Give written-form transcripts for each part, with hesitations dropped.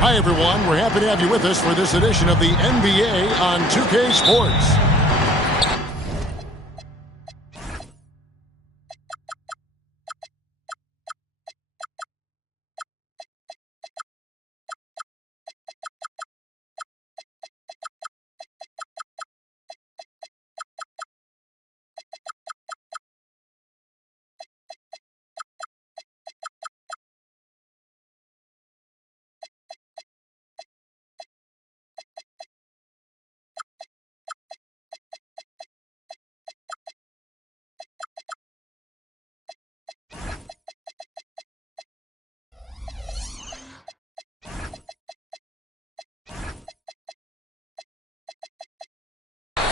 Hi, everyone. We're happy to have you with us for this edition of the NBA on 2K Sports.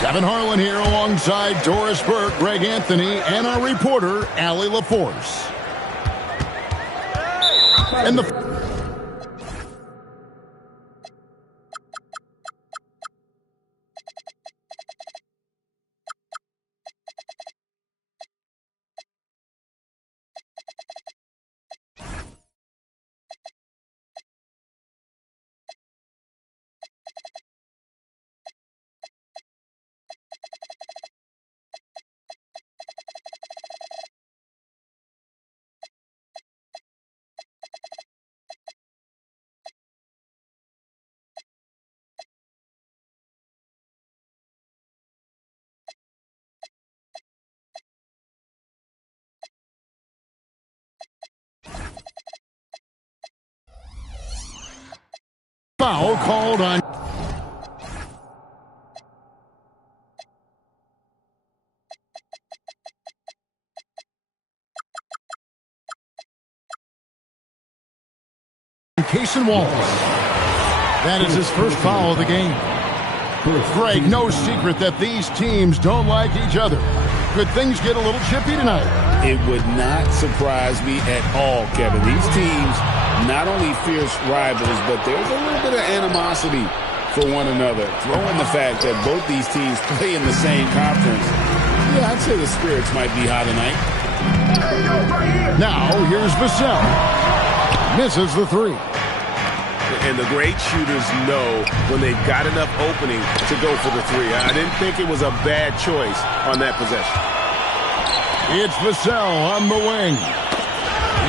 Kevin Harlan here alongside Doris Burke, Greg Anthony, and our reporter, Allie LaForce. And the foul called on Cason Wallace. That is his first foul of the game. Greg, no secret that these teams don't like each other. Could things get a little chippy tonight? It would not surprise me at all, Kevin. These teams, not only fierce rivals, but there's a little bit of animosity for one another. Throw in the fact that both these teams play in the same conference. Yeah, I'd say the spirits might be high tonight. Now, here's Vassell. Misses the three. And the great shooters know when they've got enough opening to go for the three. I didn't think it was a bad choice on that possession. It's Vassell on the wing.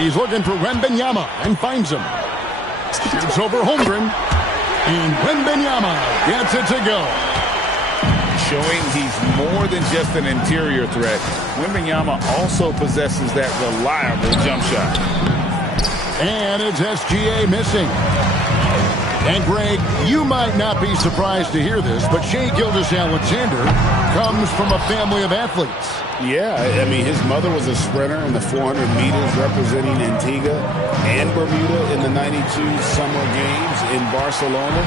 He's looking for Wembanyama and finds him. Shoots over Holmgren. And Wembanyama gets it to go. Showing he's more than just an interior threat. Wembanyama also possesses that reliable jump shot. And it's SGA missing. And Greg, you might not be surprised to hear this, but Shai Gilgeous-Alexander comes from a family of athletes. Yeah, I mean, his mother was a sprinter in the 400 meters representing Antigua and Bermuda in the 92 Summer Games in Barcelona.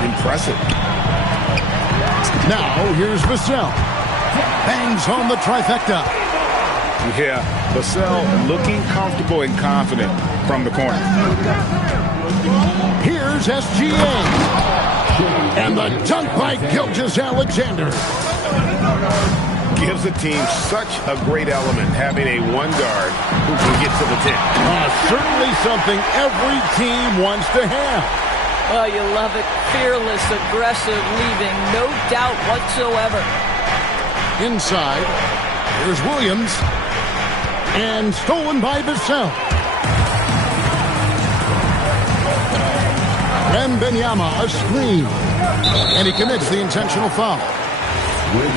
Impressive. Now, here's Vassell. Bangs home the trifecta. Yeah, Vassell looking comfortable and confident from the corner. Here's SGA. And the dunk by Gilgeous-Alexander. Gives the team such a great element having a one guard who can get to the 10. Certainly something every team wants to have. Oh, you love it. Fearless, aggressive, leaving no doubt whatsoever. Inside, here's Williams. And stolen by Vassell. Wembanyama, a screen. And he commits the intentional foul.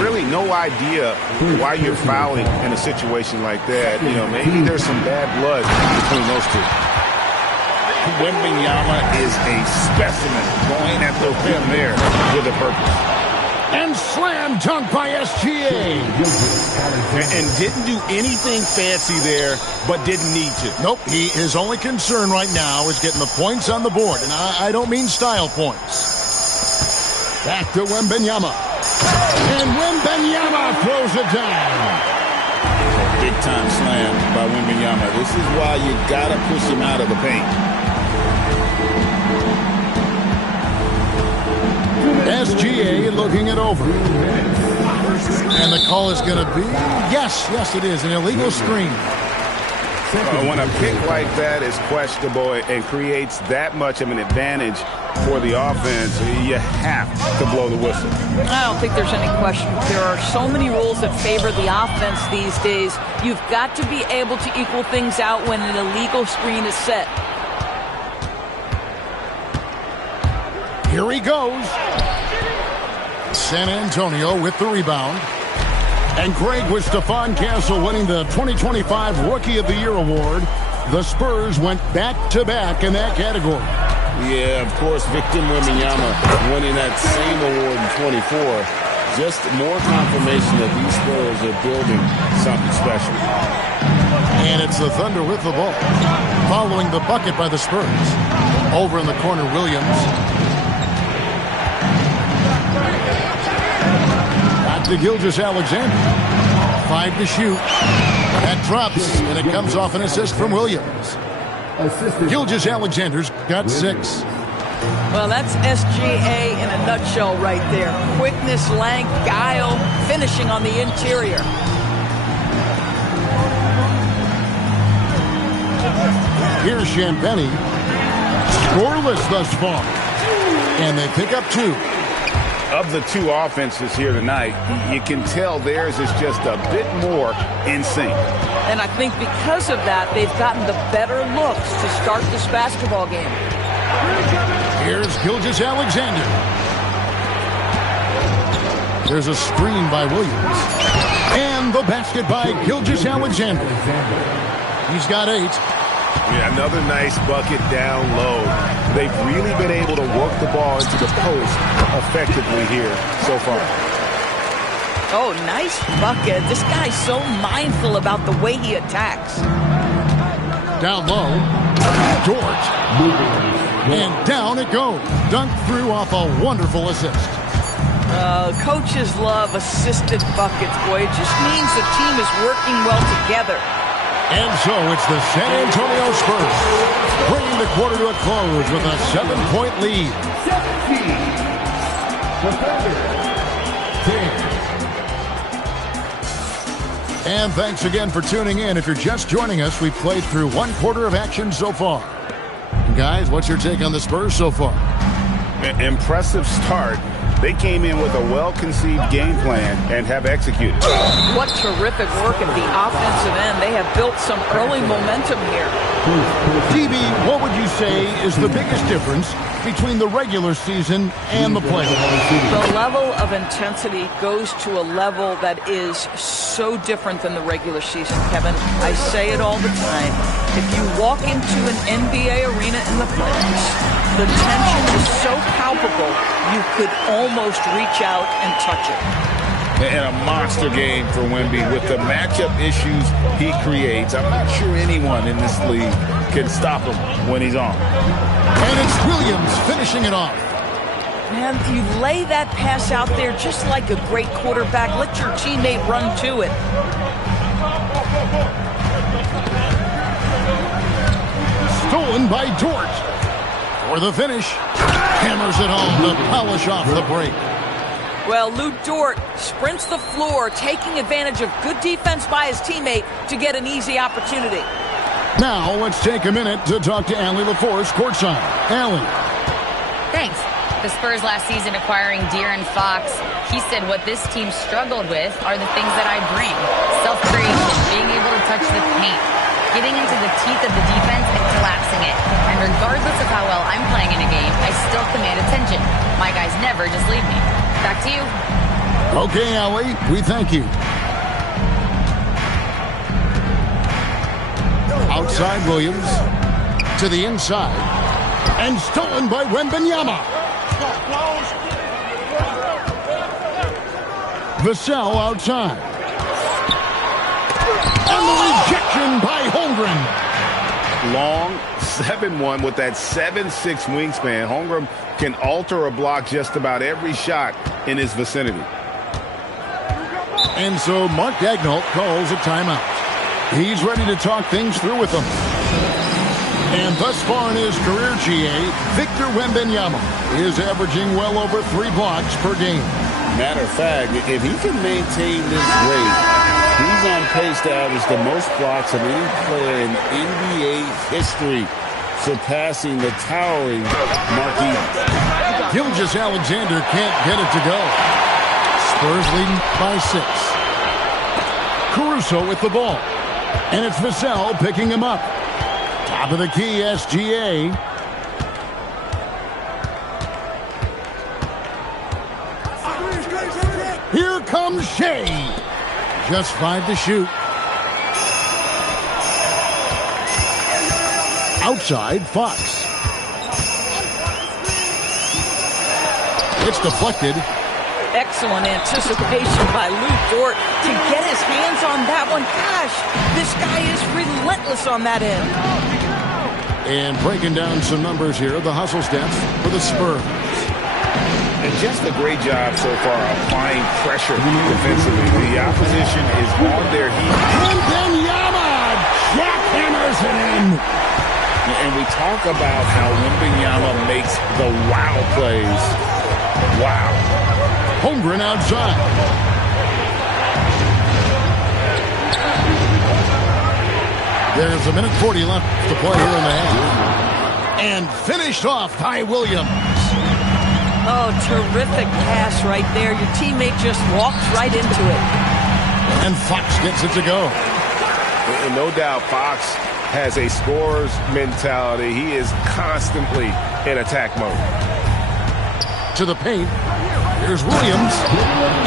Really no idea why you're fouling in a situation like that. You know, maybe there's some bad blood between those two. Wembanyama is a specimen going at the rim there with a purpose. And slam dunk by SGA. And didn't do anything fancy there, but didn't need to. Nope, his only concern right now is getting the points on the board. And I don't mean style points. Back to Wembanyama. And Wembanyama throws it down. Big-time slam by Wembanyama. This is why you got to push him out of the paint. SGA looking it over. And the call is going to be, yes, it is, an illegal screen. When a pick like that is questionable and creates that much of an advantage for the offense, you have to blow the whistle. I don't think there's any question. There are so many rules that favor the offense these days. You've got to be able to equal things out when an illegal screen is set. Here he goes. San Antonio with the rebound. And Greg, with Stephon Castle winning the 2025 Rookie of the Year award, the Spurs went back-to-back in that category. Yeah, of course, Victor Wembanyama winning that same award in 24. Just more confirmation that these Spurs are building something special. And it's the Thunder with the ball, following the bucket by the Spurs. Over in the corner, Williams. To Gilgeous-Alexander. 5 to shoot. That drops, and it comes off an assist from Williams. Gilgeous-Alexander's got 6. Well, that's SGA in a nutshell right there. Quickness, length, guile, finishing on the interior. Here's Champagny. Scoreless thus far. And they pick up 2. Of the two offenses here tonight, you can tell theirs is just a bit more in sync. And I think because of that, they've gotten the better looks to start this basketball game. Here's Gilgeous-Alexander. There's a screen by Williams. And the basket by Gilgeous-Alexander. He's got 8. Yeah, another nice bucket down low. They've really been able to work the ball into the post effectively here so far. Oh, nice bucket. This guy's so mindful about the way he attacks. Down low. Dort. And down it goes. Dunked through off a wonderful assist. Coaches love assisted buckets, boy. It just means the team is working well together. And so it's the San Antonio Spurs bringing the quarter to a close with a 7-point lead. 10. And thanks again for tuning in. If you're just joining us, we've played through 1 quarter of action so far. Guys, what's your take on the Spurs so far? Impressive start. They came in with a well-conceived game plan and have executed. What terrific work at the offensive end. They have built some early momentum here. DB, what would you say is the biggest difference between the regular season and the playoffs? The level of intensity goes to a level that is so different than the regular season, Kevin. I say it all the time. If you walk into an NBA arena in the playoffs, the tension is so palpable, you could almost reach out and touch it. And a monster game for Wemby with the matchup issues he creates. I'm not sure anyone in this league can stop him when he's on. And it's Williams finishing it off. Man, you lay that pass out there just like a great quarterback. Let your teammate run to it. Stolen by Dort. For the finish. Hammers it home to polish off the break. Well, Lou Dort sprints the floor, taking advantage of good defense by his teammate to get an easy opportunity. Now, let's take a minute to talk to Allie LaForce courtside. Allie. Thanks. The Spurs last season acquiring De'Aaron Fox, he said what this team struggled with are the things that I bring. Self-creation, being able to touch the paint, getting into the teeth of the defense and collapsing it. And regardless of how well I'm playing in a game, I still command attention. My guys never just leave me. Back to you. Okay, Allie, we thank you. Outside Williams to the inside and stolen by Wembanyama. Vassell outside. And the rejection by Holmgren. Long 7-1 with that 7'6" wingspan. Holmgren can alter a block just about every shot in his vicinity. And so Mark Daigneault calls a timeout. He's ready to talk things through with them. And thus far in his career, GA, Victor Wembanyama is averaging well over 3 blocks per game. Matter of fact, if he can maintain this rate, he's on pace to average the most blocks of any player in NBA history, surpassing the towering Marquis. Gilgeous-Alexander can't get it to go. Spurs leading by 6. Caruso with the ball. And it's Vassell picking him up. Top of the key, SGA. Here comes Shea. Just 5 to shoot. Outside, Fox. It's deflected. Excellent anticipation by Lou Dort to get his hands on that one. Gosh, this guy is relentless on that end. And breaking down some numbers here, the hustle stats for the Spurs. And just a great job so far applying pressure defensively. The opposition is on their heels. Wembanyama jackhammers it in. And we talk about how Wembanyama makes the wow plays. Wow. Holmgren outside. There's a minute 40 left to play here in the half. And finished off by Williams. Oh, terrific pass right there. Your teammate just walks right into it. And Fox gets it to go. And no doubt Fox has a scorer's mentality. He is constantly in attack mode. To the paint. Here's Williams.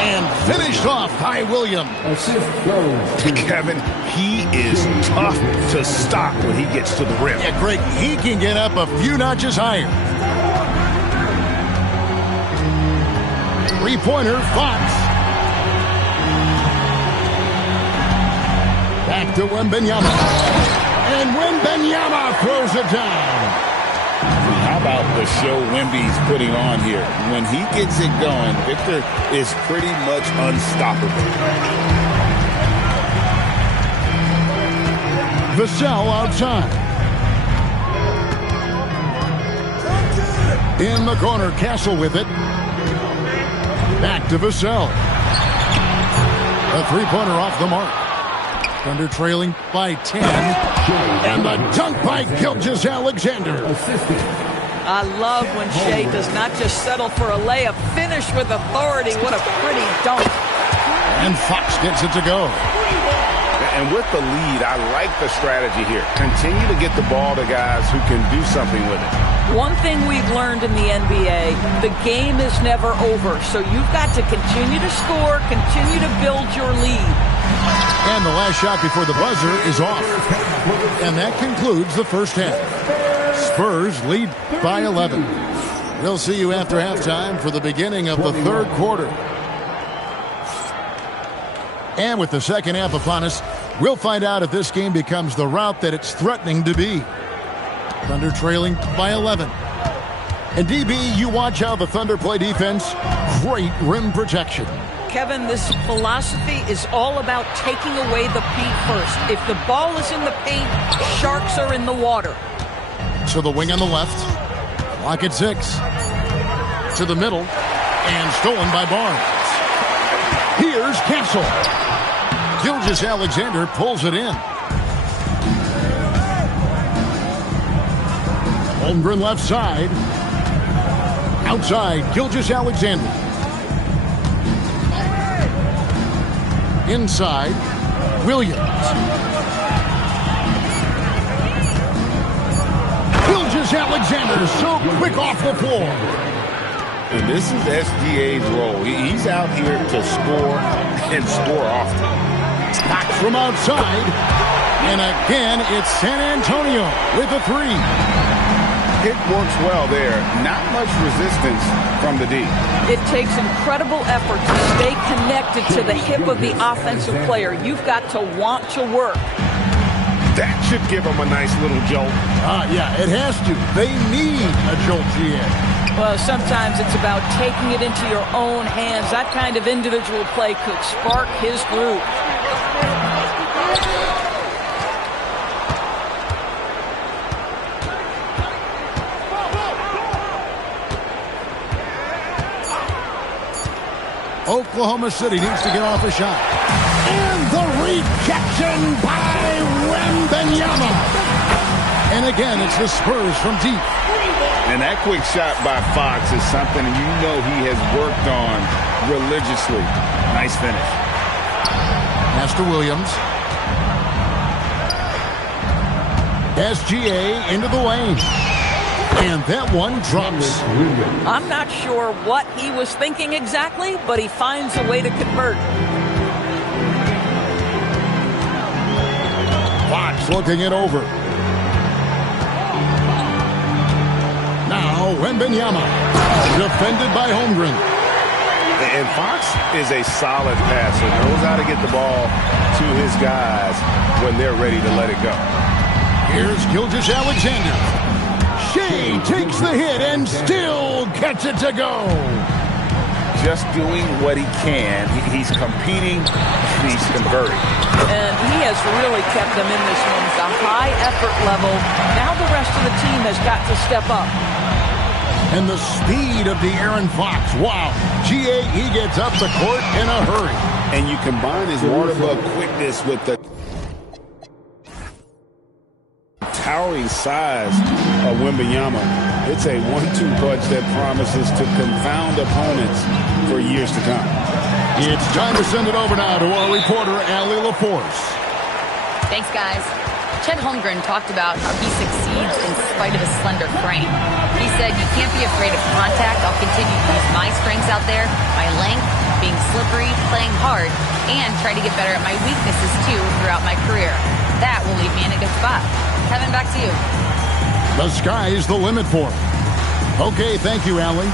And finished off by Williams. Kevin, he is tough to stop when he gets to the rim. Yeah, Greg, he can get up a few notches higher. Three-pointer, Fox. Back to Wembanyama. And Wembanyama throws it down. How about the show Wemby's putting on here? When he gets it going, Victor is pretty much unstoppable. Vassell outside. In the corner, Castle with it. Back to Vassell. A three-pointer off the mark. Thunder trailing by 10. And the dunk by Gilgeous-Alexander. I love when Shea does not just settle for a layup. Finish with authority. What a pretty dunk. And Fox gets it to go. And with the lead, I like the strategy here. Continue to get the ball to guys who can do something with it. One thing we've learned in the NBA, the game is never over. So you've got to continue to score, continue to build your lead. And the last shot before the buzzer is off. And that concludes the first half. Spurs lead by 11. We'll see you after halftime for the beginning of the third quarter. And with the second half upon us, we'll find out if this game becomes the route that it's threatening to be. Thunder trailing by 11. And DB, you watch how the Thunder play defense. Great rim protection. Kevin, this philosophy is all about taking away the paint first. If the ball is in the paint, sharks are in the water. To the wing on the left. Clock at 6. To the middle. And stolen by Barnes. Here's Castle. Gilgeous-Alexander pulls it in. Holmgren left side. Outside, Gilgeous-Alexander. Inside, Williams. Gilgeous-Alexander so quick off the floor. And this is SGA's role. He's out here to score and score often. Back from outside. And again, it's San Antonio with a three. It works well there. Not much resistance from the D. It takes incredible effort to stay connected to the hip of the offensive player. You've got to want to work. That should give them a nice little jolt. Yeah, it has to. They need a jolt, GA. Well, sometimes it's about taking it into your own hands. That kind of individual play could spark his groove. Oklahoma City needs to get off a shot. And the And again, it's the Spurs from deep. And that quick shot by Fox is something you know he has worked on religiously. Nice finish. Pass to Williams. SGA into the lane. And that one drops. I'm not sure what he was thinking exactly, but he finds a way to convert. Fox looking it over. Now Wembanyama, defended by Holmgren. And Fox is a solid passer. Knows how to get the ball to his guys when they're ready to let it go. Here's Gilgeous-Alexander. Shea takes the hit and still gets it to go. Just doing what he can. He's competing. He's converting. And he has really kept them in this one. It's a high effort level. Now the rest of the team has got to step up. And the speed of the Aaron Fox. Wow. GA, he gets up the court in a hurry. And you combine his water bug quickness with the towering size of Wembanyama. It's a 1-2 punch that promises to confound opponents for years to come. It's time to send it over now to our reporter, Allie LaForce. Thanks, guys. Chet Holmgren talked about how he succeeds in spite of a slender frame. He said, "You can't be afraid of contact. I'll continue to use my strengths out there, my length, being slippery, playing hard, and try to get better at my weaknesses, too, throughout my career. That will leave me in a good spot." Kevin, back to you. The sky's the limit for him. Okay, thank you, Allie.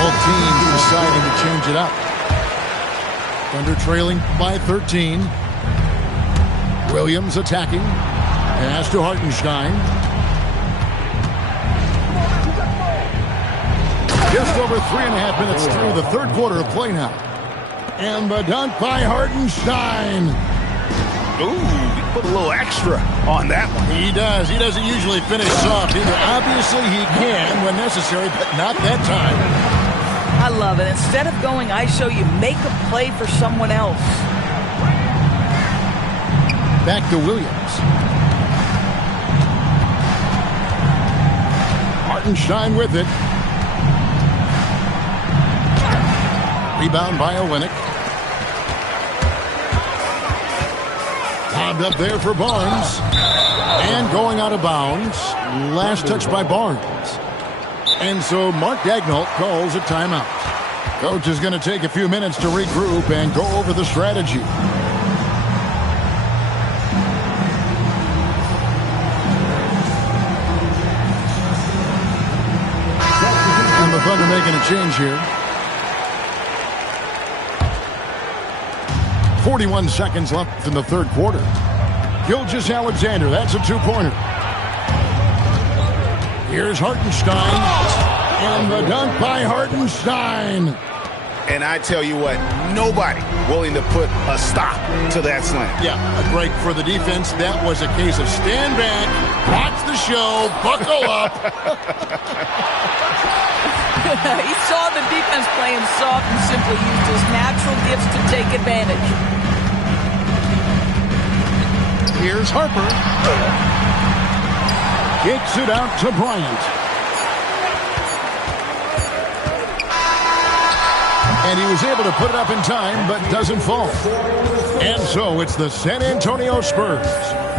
Both teams deciding to change it up. Thunder trailing by 13. Williams attacking. Pass to Hartenstein. Just over 3.5 minutes through the third quarter of play now. And the dunk by Hartenstein. Ooh, he put a little extra on that one. He does. He doesn't usually finish soft either. Obviously, he can when necessary, but not that time. I love it. Instead of going ISO, you make a play for someone else. Back to Williams. Hartenstein with it. Rebound by Olynyk. Lobbed up there for Barnes. And going out of bounds. Last touch by Barnes. And so Mark Daigneault calls a timeout. Coach is going to take a few minutes to regroup and go over the strategy. And the Thunder making a change here. 41 seconds left in the third quarter. Gilgeous-Alexander, that's a two-pointer. Here's Hartenstein. And the dunk by Hartenstein. And I tell you what, nobody willing to put a stop to that slam. Yeah, a break for the defense. That was a case of stand back, watch the show, buckle up. He saw the defense playing soft and simply used his natural gifts to take advantage. Here's Harper. Kicks it out to Bryant. And he was able to put it up in time, but doesn't fall. And so it's the San Antonio Spurs.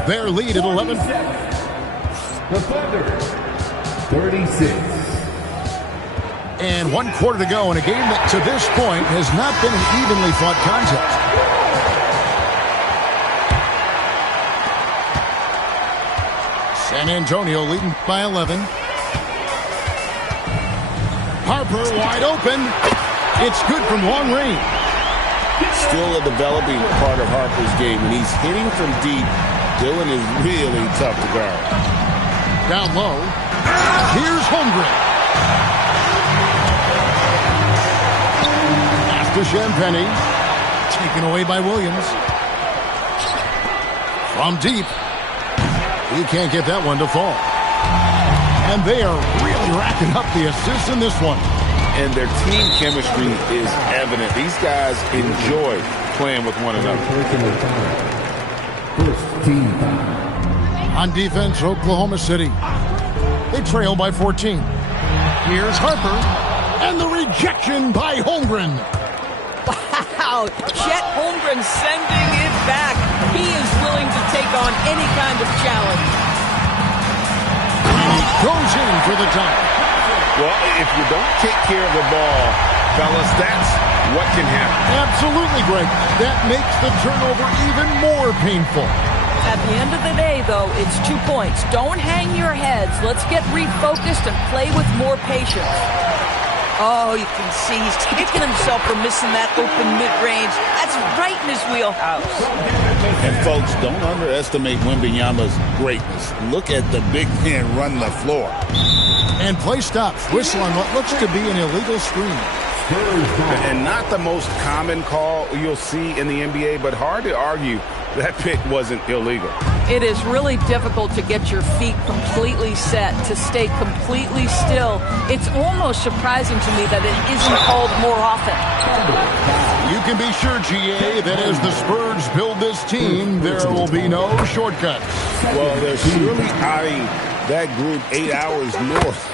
Their lead at 11. The Thunder, 36. And 1 quarter to go in a game that to this point has not been an evenly fought contest. San Antonio leading by 11. Harper wide open. It's good from long range. Still a developing part of Harper's game. When he's hitting from deep, Dillon is really tough to guard. Down low. Here's Holmgren. After Champagny. Taken away by Williams. From deep. He can't get that one to fall. And they are really racking up the assists in this one. And their team chemistry is evident. These guys enjoy playing with one another. First team foul. On defense, Oklahoma City. They trail by 14. Here's Harper. And the rejection by Holmgren. Wow, Chet Holmgren sending it back. He is willing to take on any kind of challenge. He goes in for the tie. Well, if you don't take care of the ball, fellas, that's what can happen. Absolutely, Greg. That makes the turnover even more painful. At the end of the day, though, it's 2 points. Don't hang your heads. Let's get refocused and play with more patience. Oh, you can see he's kicking himself for missing that open mid-range. That's right in his wheelhouse. And, folks, don't underestimate Wembanyama's greatness. Look at the big man run the floor. And play stops. Whistle on what looks to be an illegal screen. And not the most common call you'll see in the NBA, but hard to argue that pick wasn't illegal. It is really difficult to get your feet completely set, to stay completely still. It's almost surprising to me that it isn't called more often. You can be sure, GA, that as the Spurs build this team, there will be no shortcuts. Well, they're surely eyeing that group 8 hours north.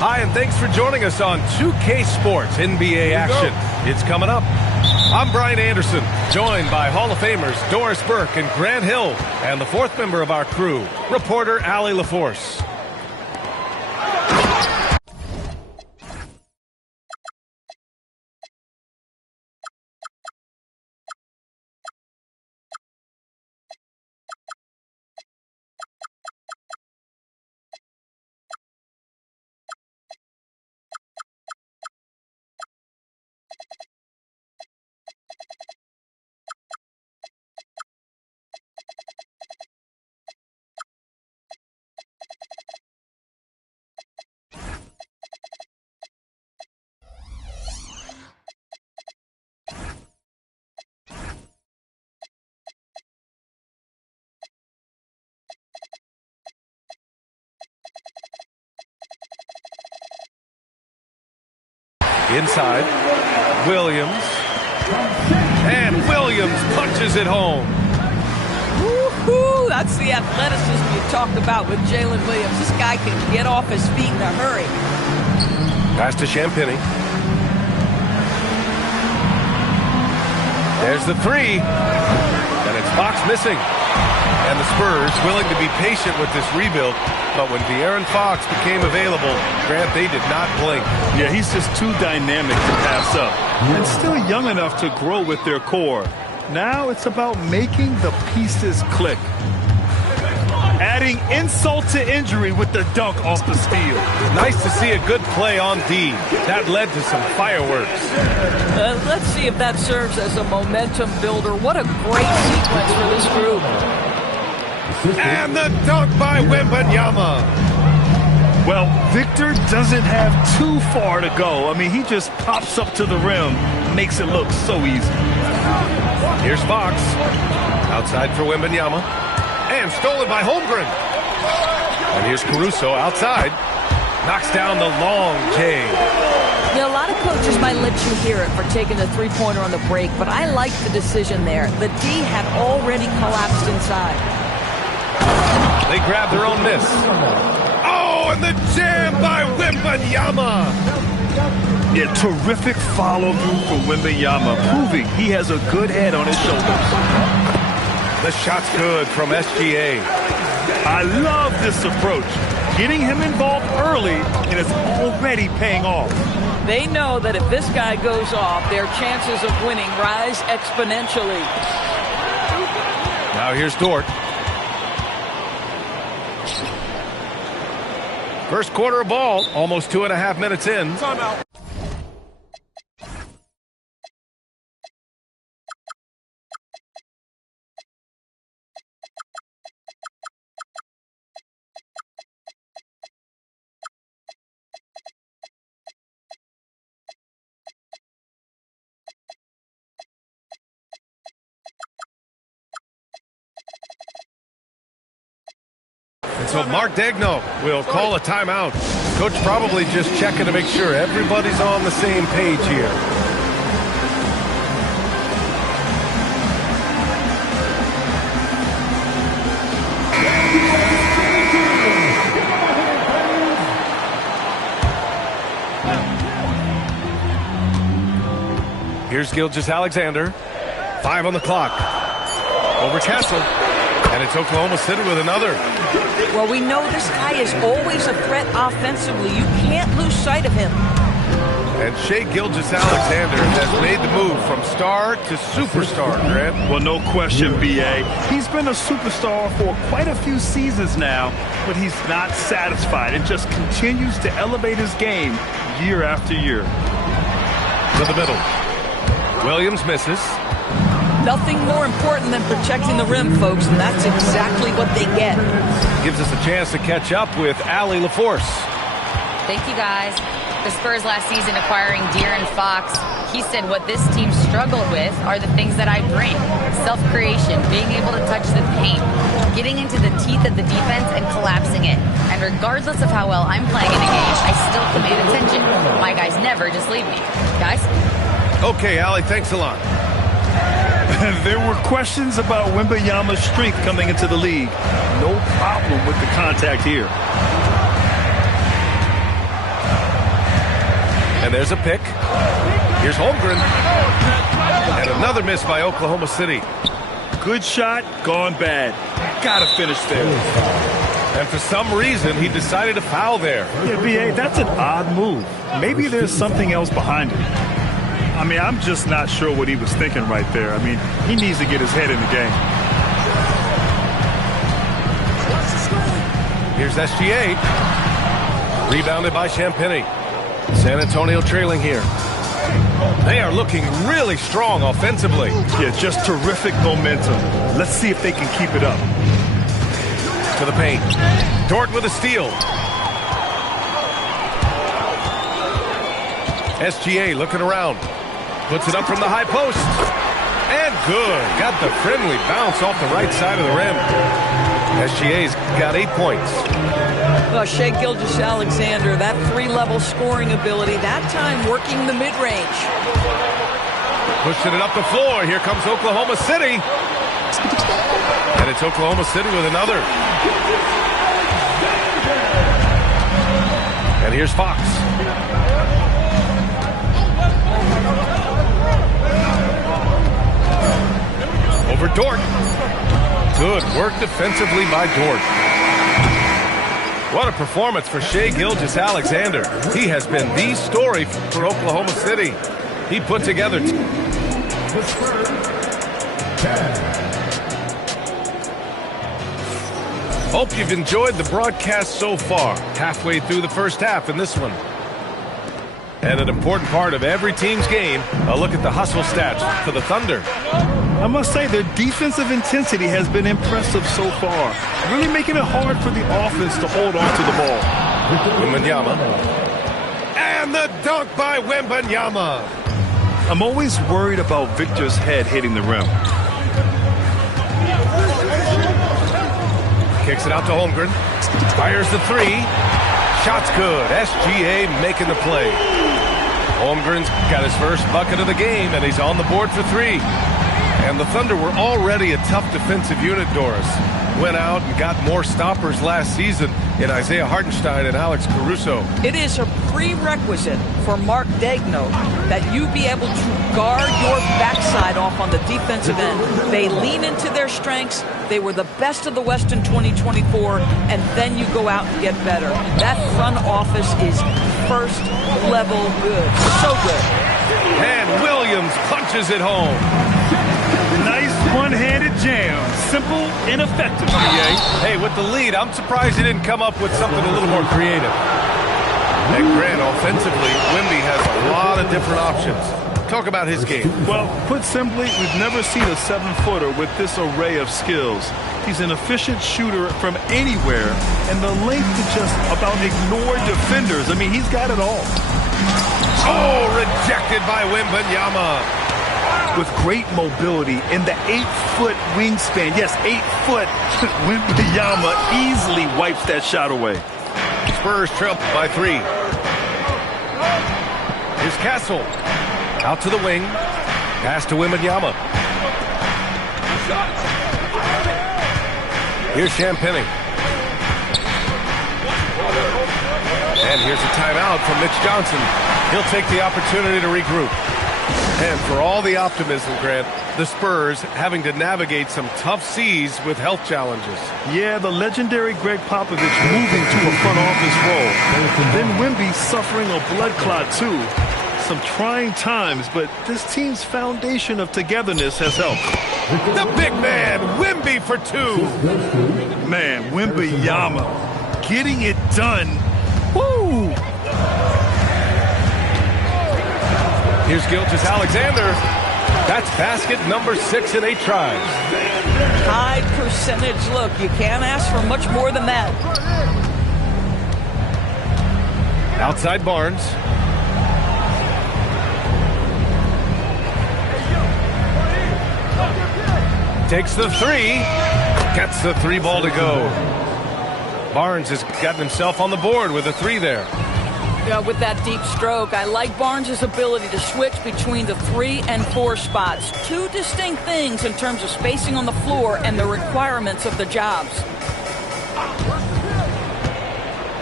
Hi, and thanks for joining us on 2K Sports NBA action. It's coming up. I'm Brian Anderson, joined by Hall of Famers Doris Burke and Grant Hill, and the fourth member of our crew, reporter Allie LaForce. Inside. Williams. And Williams punches it home. Woo-hoo! That's the athleticism you talked about with Jalen Williams. This guy can get off his feet in a hurry. Pass to Champagny. There's the three. And it's Fox missing. And the Spurs willing to be patient with this rebuild. But when De'Aaron Fox became available, Grant, they did not blink. Yeah, he's just too dynamic to pass up. And still young enough to grow with their core. Now it's about making the pieces click. Adding insult to injury with the dunk off the steal. Nice to see a good play on D. That led to some fireworks. Let's see if that serves as a momentum builder. What a great sequence for this group. And the dunk by Wembanyama. Well, Victor doesn't have too far to go. I mean, he just pops up to the rim, makes it look so easy. Here's Fox. Outside for Wembanyama. And stolen by Holmgren. And here's Caruso outside. Knocks down the long J. You know, a lot of coaches might let you hear it for taking the three-pointer on the break, but I like the decision there. The D had already collapsed inside. They grab their own miss. Oh, and the jam by Wembanyama. Yeah, terrific follow-through for Wembanyama, proving he has a good head on his shoulders. The shot's good from SGA. I love this approach. Getting him involved early, and it's already paying off. They know that if this guy goes off, their chances of winning rise exponentially. Now here's Dort. First quarter of ball, almost 2.5 minutes in. Timeout. So Mark Daigneault will call a timeout. Coach probably just checking to make sure everybody's on the same page here. Here's Gilgeous-Alexander. 5 on the clock. Over Castle. And it's Oklahoma City with another. Well, we know this guy is always a threat offensively. You can't lose sight of him. And Shai Gilgeous-Alexander has made the move from star to superstar, Grant. Well, no question, B.A. He's been a superstar for quite a few seasons now, but he's not satisfied and just continues to elevate his game year after year. To the middle. Williams misses. Nothing more important than protecting the rim, folks, and that's exactly what they get. Gives us a chance to catch up with Allie LaForce. Thank you, guys. The Spurs last season acquiring De'Aaron Fox, he said what this team struggled with are the things that I bring. Self-creation, being able to touch the paint, getting into the teeth of the defense and collapsing it. And regardless of how well I'm playing in a game, I still command attention. My guys never just leave me. Guys? Okay, Allie, thanks a lot. There were questions about Wembanyama's strength coming into the league. No problem with the contact here. And there's a pick. Here's Holmgren. And another miss by Oklahoma City. Good shot, gone bad. Gotta finish there. And for some reason, he decided to foul there. Yeah, B.A., that's an odd move. Maybe there's something else behind it. I mean, I'm just not sure what he was thinking right there. I mean, he needs to get his head in the game. Here's SGA. Rebounded by Champagny. San Antonio trailing here. They are looking really strong offensively. Yeah, just terrific momentum. Let's see if they can keep it up. To the paint. Dort with a steal. SGA looking around. Puts it up from the high post. And good. Got the friendly bounce off the right side of the rim. SGA's got 8 points. Well, Shai Gilgeous-Alexander, that three-level scoring ability, that time working the mid-range. Pushing it up the floor. Here comes Oklahoma City. And it's Oklahoma City with another. And here's Fox. Over Dort. Good work defensively by Dort. What a performance for Shai Gilgeous-Alexander. He has been the story for Oklahoma City. He put together. Hope you've enjoyed the broadcast so far. Halfway through the first half in this one. And an important part of every team's game, a look at the hustle stats for the Thunder. I must say their defensive intensity has been impressive so far, really making it hard for the offense to hold on to the ball. Wembanyama. And the dunk by Wembanyama. I'm always worried about Victor's head hitting the rim. Kicks it out to Holmgren. Fires the three. Shot's good. SGA making the play. Holmgren's got his first bucket of the game, and he's on the board for three. And the Thunder were already a tough defensive unit, Doris. Went out and got more stoppers last season in Isaiah Hartenstein and Alex Caruso. It is a prerequisite for Mark Daigneault that you be able to guard your backside off on the defensive end. They lean into their strengths. They were the best of the West in 2024, and then you go out and get better. That front office is first level good. So good. And Williams punches it home. Nice one-handed jam. Simple and effective. Hey, with the lead, I'm surprised he didn't come up with something a little more creative. And Grant, offensively, Wemby has a lot of different options. Talk about his game. Well, put simply, we've never seen a 7-footer with this array of skills. He's an efficient shooter from anywhere, and the length to just about ignore defenders. I mean, he's got it all. Oh, rejected by Wembanyama. With great mobility in the 8-foot wingspan. Yes, 8 foot. Wembanyama easily wipes that shot away. Spurs trail by 3. Here's Castle. Out to the wing. Pass to Wembanyama. Here's Champagnie. And here's a timeout from Mitch Johnson. He'll take the opportunity to regroup. And for all the optimism, Grant, the Spurs having to navigate some tough seas with health challenges. Yeah, the legendary Greg Popovich moving to a front office role. Then Wemby suffering a blood clot, too. Some trying times, but this team's foundation of togetherness has helped. The big man, Wemby for 2. Man, Wembanyama getting it done. Woo! Here's Gilgeous-Alexander. That's basket number 6 in 8 tries. High percentage look. You can't ask for much more than that. Outside Barnes. Takes the 3. Gets the 3 ball to go. Barnes has gotten himself on the board with a 3 there. Yeah, with that deep stroke, I like Barnes' ability to switch between the 3 and 4 spots. Two distinct things in terms of spacing on the floor and the requirements of the jobs.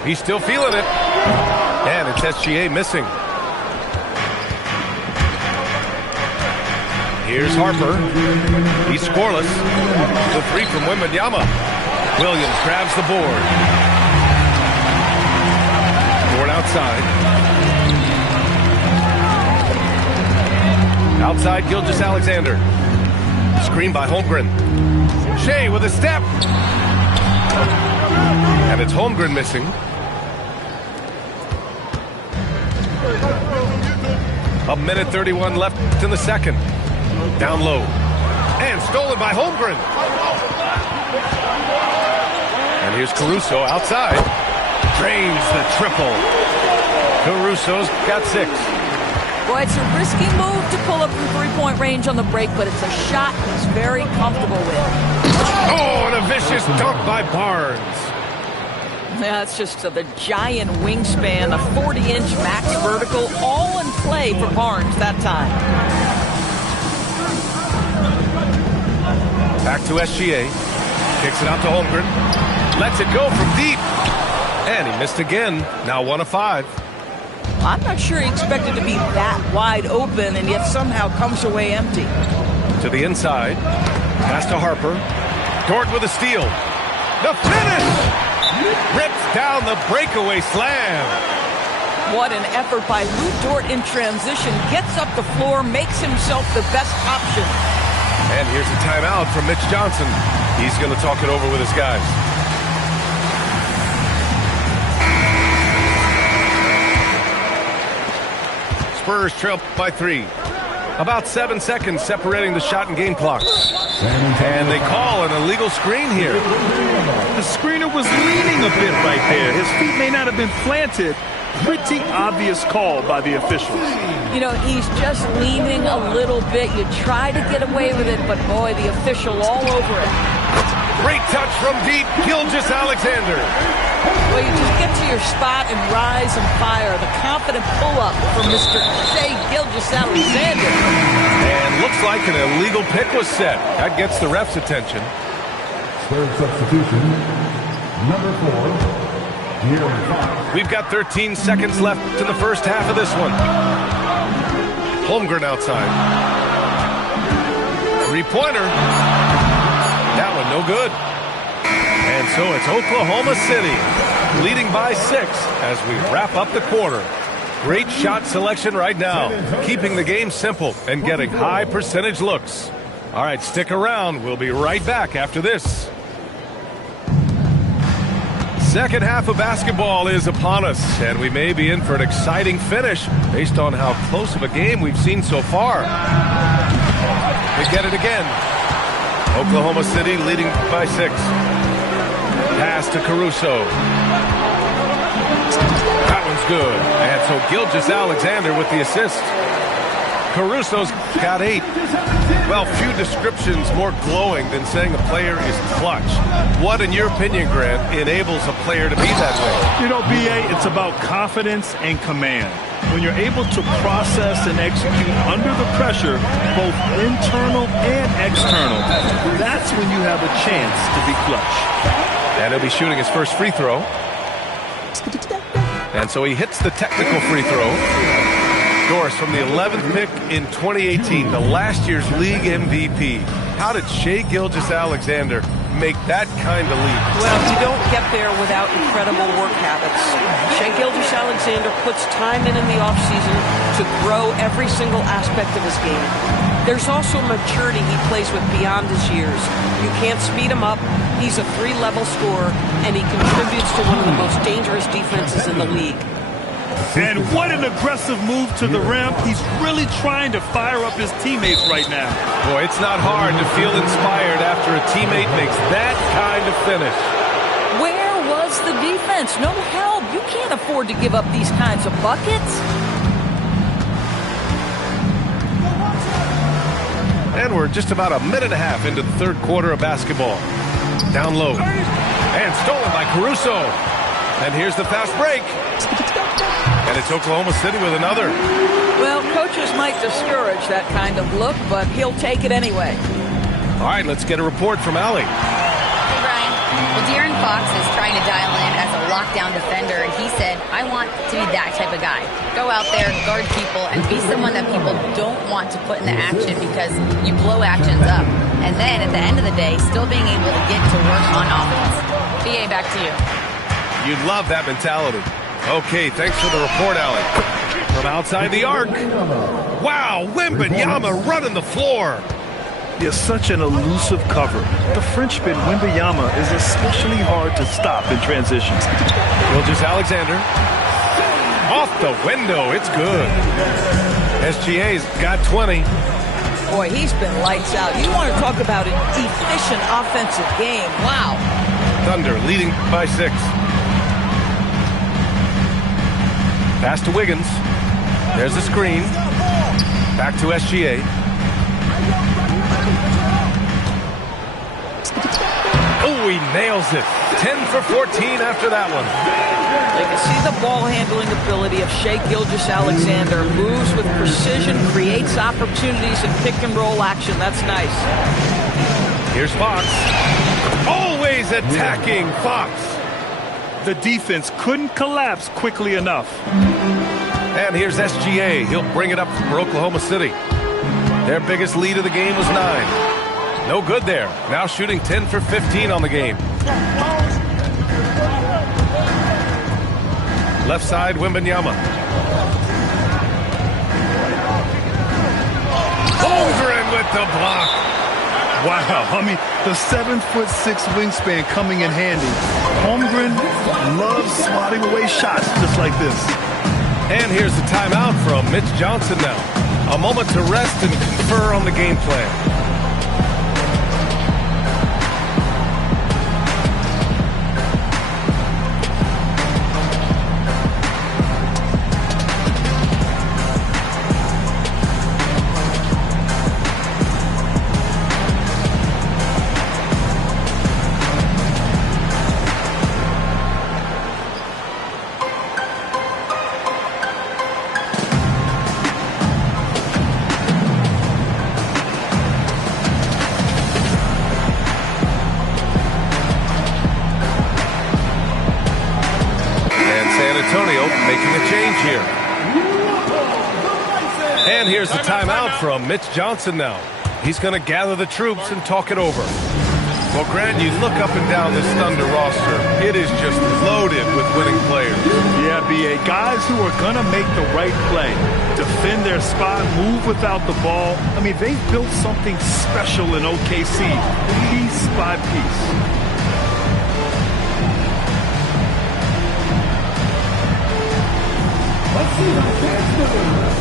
He's still feeling it. And it's SGA missing. Here's Harper. He's scoreless. The 3 from Wembanyama. Williams grabs the board. Outside. Outside Gilgeous-Alexander. Screen by Holmgren. Shai with a step. And it's Holmgren missing. A minute 31 left in the second. Down low. And stolen by Holmgren. And here's Caruso outside. Drains the triple. Caruso's got 6. Well, it's a risky move to pull up from three-point range on the break, but it's a shot he's very comfortable with. Oh, and a vicious dunk by Barnes. Yeah, it's just the giant wingspan, a 40-inch max vertical, all in play for Barnes that time. Back to SGA. Kicks it out to Holmgren. Lets it go from deep. And he missed again. Now 1 of 5. I'm not sure he expected to be that wide open and yet somehow comes away empty. To the inside. Pass to Harper. Dort with a steal. The finish! Rips down the breakaway slam. What an effort by Lou Dort in transition. Gets up the floor, makes himself the best option. And here's a timeout from Mitch Johnson. He's going to talk it over with his guys. Spurs trail by 3. About 7 seconds separating the shot and game clock. And they call an illegal screen here. The screener was leaning a bit right there. His feet may not have been planted. Pretty obvious call by the officials. You know, he's just leaning a little bit. You try to get away with it, but boy, the official all over it. Great touch from deep, Gilgeous-Alexander. Well, you just get to your spot and rise and fire. The confident pull-up from Mr. Shai Gilgeous-Alexander. And looks like an illegal pick was set. That gets the ref's attention. Third substitution, number 4. We've got 13 seconds left in the first half of this one. Holmgren outside. Three-pointer. That one no good. And so it's Oklahoma City leading by 6 as we wrap up the quarter. Great shot selection right now, keeping the game simple and getting high percentage looks. All right, stick around. We'll be right back after this. Second half of basketball is upon us, and we may be in for an exciting finish based on how close of a game we've seen so far. They get it again. Oklahoma City leading by 6. Pass to Caruso. That one's good. And so Gilgeous-Alexander with the assist. Caruso's got 8. Well, few descriptions more glowing than saying a player is clutch. What, in your opinion, Grant, enables a player to be that way? You know, B.A., it's about confidence and command. When you're able to process and execute under the pressure, both internal and external, that's when you have a chance to be clutch. And he'll be shooting his first free throw. And so he hits the technical free throw. Doris from the 11th pick in 2018, the last year's league MVP. How did Shai Gilgeous-Alexander make that kind of leap? Well, you don't get there without incredible work habits. Shai Gilgeous-Alexander puts time in the offseason to grow every single aspect of his game. There's also maturity he plays with beyond his years. You can't speed him up. He's a 3-level scorer, and he contributes to one of the most dangerous defenses in the league. And what an aggressive move to the rim. He's really trying to fire up his teammates right now. Boy, it's not hard to feel inspired after a teammate makes that kind of finish. Where was the defense? No help. You can't afford to give up these kinds of buckets. And we're just about a minute and a half into the third quarter of basketball. Down low. And stolen by Caruso. And here's the fast break. And it's Oklahoma City with another. Well, coaches might discourage that kind of look, but he'll take it anyway. All right, let's get a report from Allie. Hey, Brian. Well, De'Aaron Fox is trying to dial in as a lockdown defender, and he said, I want to be that type of guy. Go out there, guard people, and be someone that people don't want to put in the action because you blow actions up. And then, at the end of the day, still being able to get to work on offense. BA, back to you. You'd love that mentality. Okay, thanks for the report, Allie. From outside the arc. Wow, Wembanyama running the floor. He has such an elusive cover. The Frenchman, Wembanyama, is especially hard to stop in transition. Gilgeous-Alexander. Off the window, it's good. SGA's got 20. Boy, he's been lights out. You want to talk about an efficient offensive game. Wow. Thunder leading by 6. Pass to Wiggins. There's a screen. Back to SGA. Oh, he nails it. 10 for 14 after that one. You can see the ball handling ability of Shai Gilgeous-Alexander. Moves with precision, creates opportunities in pick and roll action. That's nice. Here's Fox. Always attacking Fox. The defense couldn't collapse quickly enough. And here's SGA. He'll bring it up for Oklahoma City. Their biggest lead of the game was 9. No good there. Now shooting 10 for 15 on the game. Left side, Wembanyama. Holmgren with the block. Wow, I mean, the 7'6" wingspan coming in handy. Holmgren loves swatting away shots just like this. And here's the timeout from Mitch Johnson now. A moment to rest and confer on the game plan. And here's the timeout from Mitch Johnson now. He's going to gather the troops and talk it over. Well, Grant, you look up and down this Thunder roster. It is just loaded with winning players. Yeah, B.A. Guys who are going to make the right play, defend their spot, move without the ball. I mean, they've built something special in OKC, piece by piece. Let's see how that's doing.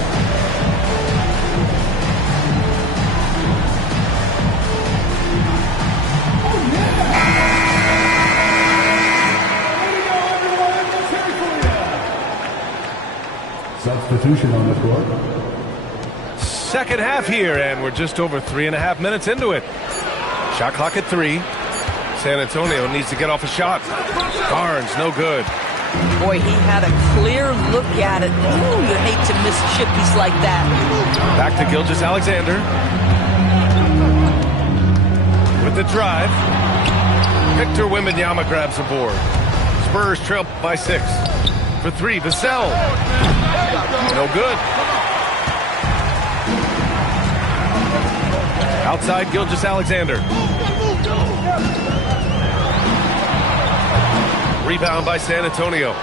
Substitution on the court. Second half here, and we're just over 3.5 minutes into it. Shot clock at 3. San Antonio needs to get off a shot. Barnes, no good. Boy, he had a clear look at it. Ooh, you hate to miss chippies like that. Back to Gilgeous-Alexander. With the drive. Victor Wembanyama grabs the board. Spurs trail by 6. For 3, Vassell. No good. Outside, Gilgeous-Alexander. Rebound by San Antonio.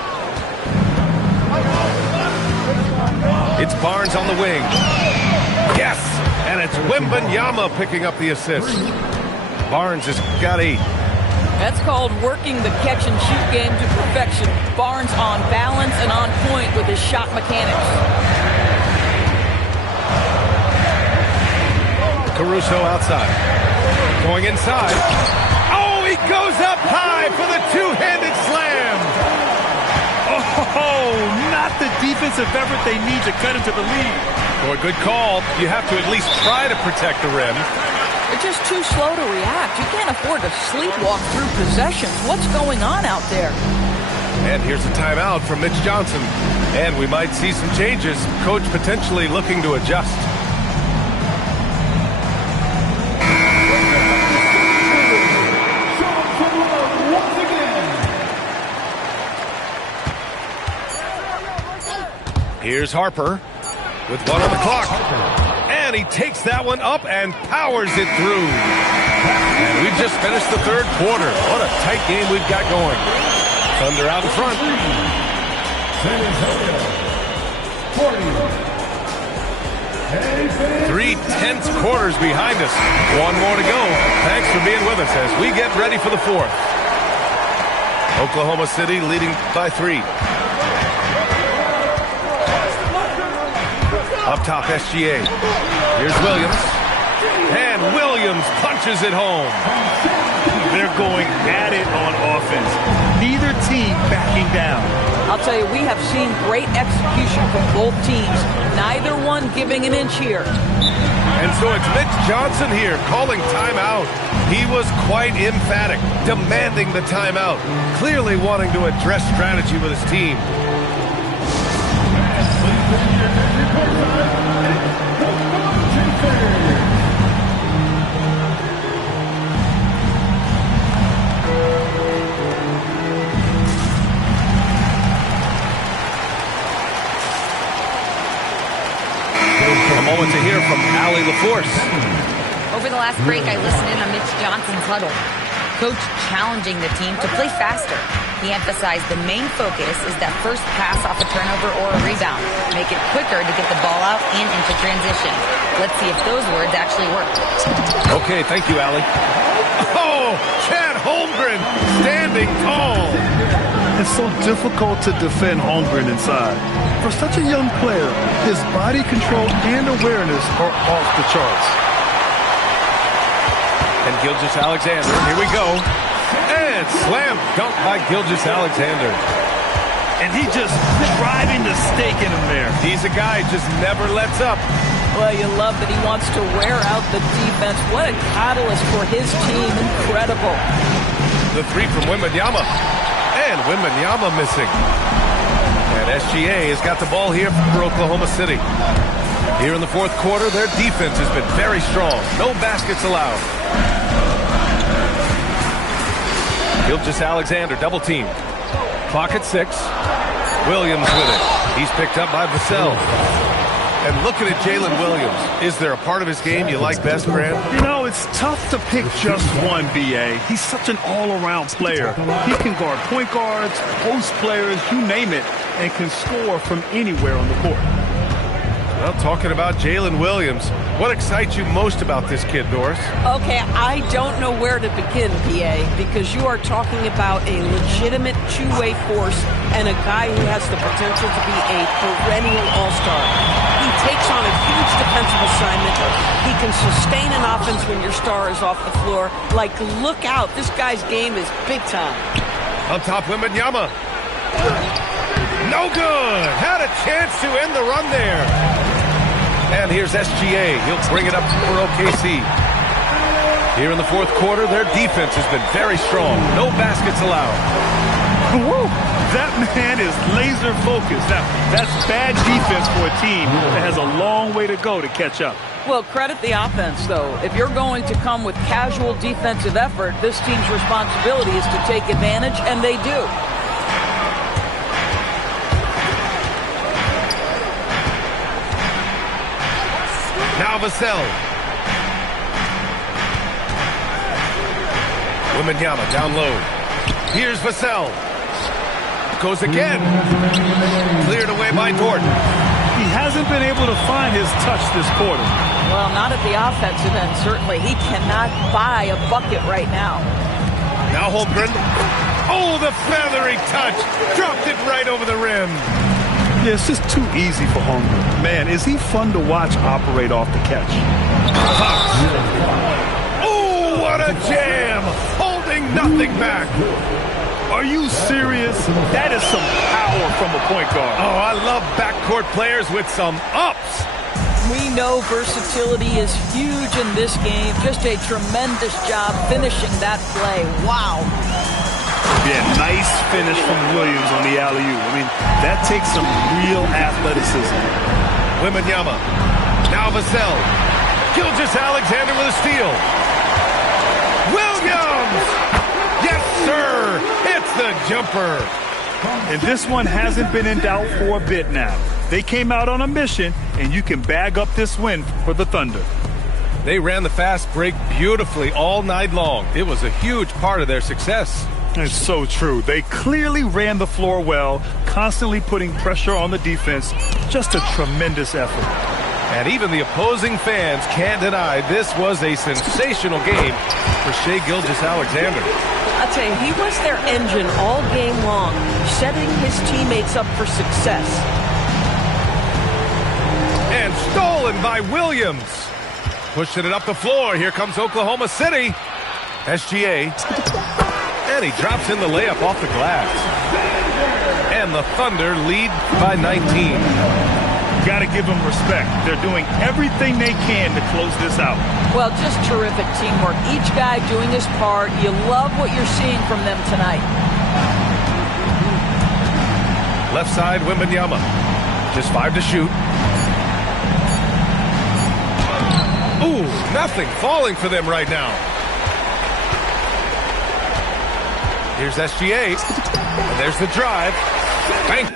It's Barnes on the wing. Yes! And it's Wembanyama picking up the assist. Barnes has got 8. That's called working the catch-and-shoot game to perfection. Barnes on balance and on point with his shot mechanics. Caruso outside. Going inside. Oh, he goes up high for the two-handed slam. Oh, not the defensive effort they need to cut into the lead. Boy, good call. You have to at least try to protect the rim. They're just too slow to react. You can't afford to sleepwalk through possessions. What's going on out there? And here's a timeout from Mitch Johnson. And we might see some changes. Coach potentially looking to adjust. Here's Harper with 1 on the clock. And he takes that one up and powers it through. And we've just finished the third quarter. What a tight game we've got going. Thunder out in front. 3 tense quarters behind us. 1 more to go. Thanks for being with us as we get ready for the 4th. Oklahoma City leading by 3. Up top, SGA. Here's Williams. And Williams punches it home. They're going at it on offense. Neither team backing down. I'll tell you, we have seen great execution from both teams. Neither one giving an inch here. And so it's Mitch Johnson here calling timeout. He was quite emphatic, demanding the timeout, clearly wanting to address strategy with his team. A moment to hear from Allie LaForce. Over the last break, I listened in on Mitch Johnson's huddle. Coach challenging the team to play faster. He emphasized the main focus is that first pass off a turnover or a rebound. Make it quicker to get the ball out and into transition. Let's see if those words actually work. Okay, thank you, Allie. Oh, Chad Holmgren standing tall. It's so difficult to defend Holmgren inside. For such a young player, his body control and awareness are off the charts. And Gilgeous-Alexander, here we go. And slam dunk by Gilgeous-Alexander. And he just driving the stake in him there. He's a guy who just never lets up. Well, you love that he wants to wear out the defense. What a catalyst for his team. Incredible. The three from Wembanyama. And Wembanyama missing. And SGA has got the ball here for Oklahoma City. Here in the fourth quarter, their defense has been very strong. No baskets allowed. Gilgeous-Alexander double team. Clock at 6. Williams with it. He's picked up by Vassell. And looking at Jalen Williams, is there a part of his game you like best, Grant? You know, it's tough to pick just one, B.A. He's such an all-around player. He can guard point guards, post players, you name it, and can score from anywhere on the court. Well, talking about Jalen Williams, what excites you most about this kid, Doris? Okay, I don't know where to begin, PA, because you are talking about a legitimate two-way force and a guy who has the potential to be a perennial all-star. He takes on a huge defensive assignment. He can sustain an offense when your star is off the floor. Like, look out. This guy's game is big time. On top, Wembanyama. No good. Had a chance to end the run there. And here's SGA. He'll bring it up for OKC. Here in the fourth quarter, their defense has been very strong. No baskets allowed. Woo! That man is laser focused. Now, that's bad defense for a team that has a long way to go to catch up. Well, credit the offense, though. If you're going to come with casual defensive effort, this team's responsibility is to take advantage, and they do. Now Vassell. Wembanyama down low. Here's Vassell. Goes again. Cleared away by Gordon. He hasn't been able to find his touch this quarter. Well, not at the offensive end, certainly. He cannot buy a bucket right now. Now Holmgren. Oh, the feathery touch. Dropped it right over the rim. Yeah, it's just too easy for Holmgren. Man, is he fun to watch operate off the catch. Oh, what a jam. Holding nothing back. Are you serious? That is some power from a point guard. Oh, I love backcourt players with some ups. We know versatility is huge in this game. Just a tremendous job finishing that play. Wow. Yeah, nice finish from Williams on the alley-oop. I mean, that takes some real athleticism. Wembanyama. Now Vassell. Gilgeous-Alexander with a steal. Williams! Yes, sir! It's the jumper. And this one hasn't been in doubt for a bit now. They came out on a mission, and you can bag up this win for the Thunder. They ran the fast break beautifully all night long. It was a huge part of their success. It's so true. They clearly ran the floor well, constantly putting pressure on the defense. Just a tremendous effort. And even the opposing fans can't deny this was a sensational game for Shai Gilgeous-Alexander. I'll tell you, he was their engine all game long, setting his teammates up for success. And stolen by Williams. Pushing it up the floor. Here comes Oklahoma City. SGA. And he drops in the layup off the glass. And the Thunder lead by 19. Got to give them respect. They're doing everything they can to close this out. Well, just terrific teamwork. Each guy doing his part. You love what you're seeing from them tonight. Left side, Wembanyama. Just 5 to shoot. Ooh, nothing falling for them right now. Here's SGA. And there's the drive. Bang.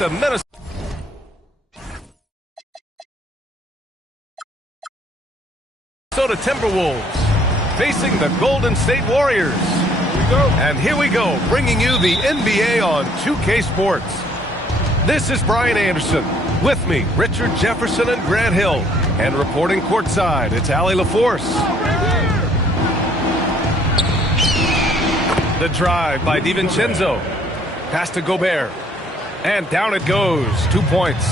the Minnesota Timberwolves facing the Golden State Warriors. And here we go, bringing you the NBA on 2K Sports. This is Brian Anderson. With me, Richard Jefferson and Grant Hill. And reporting courtside, it's Allie LaForce. The drive by DiVincenzo. Pass to Gobert. And down it goes. 2 points.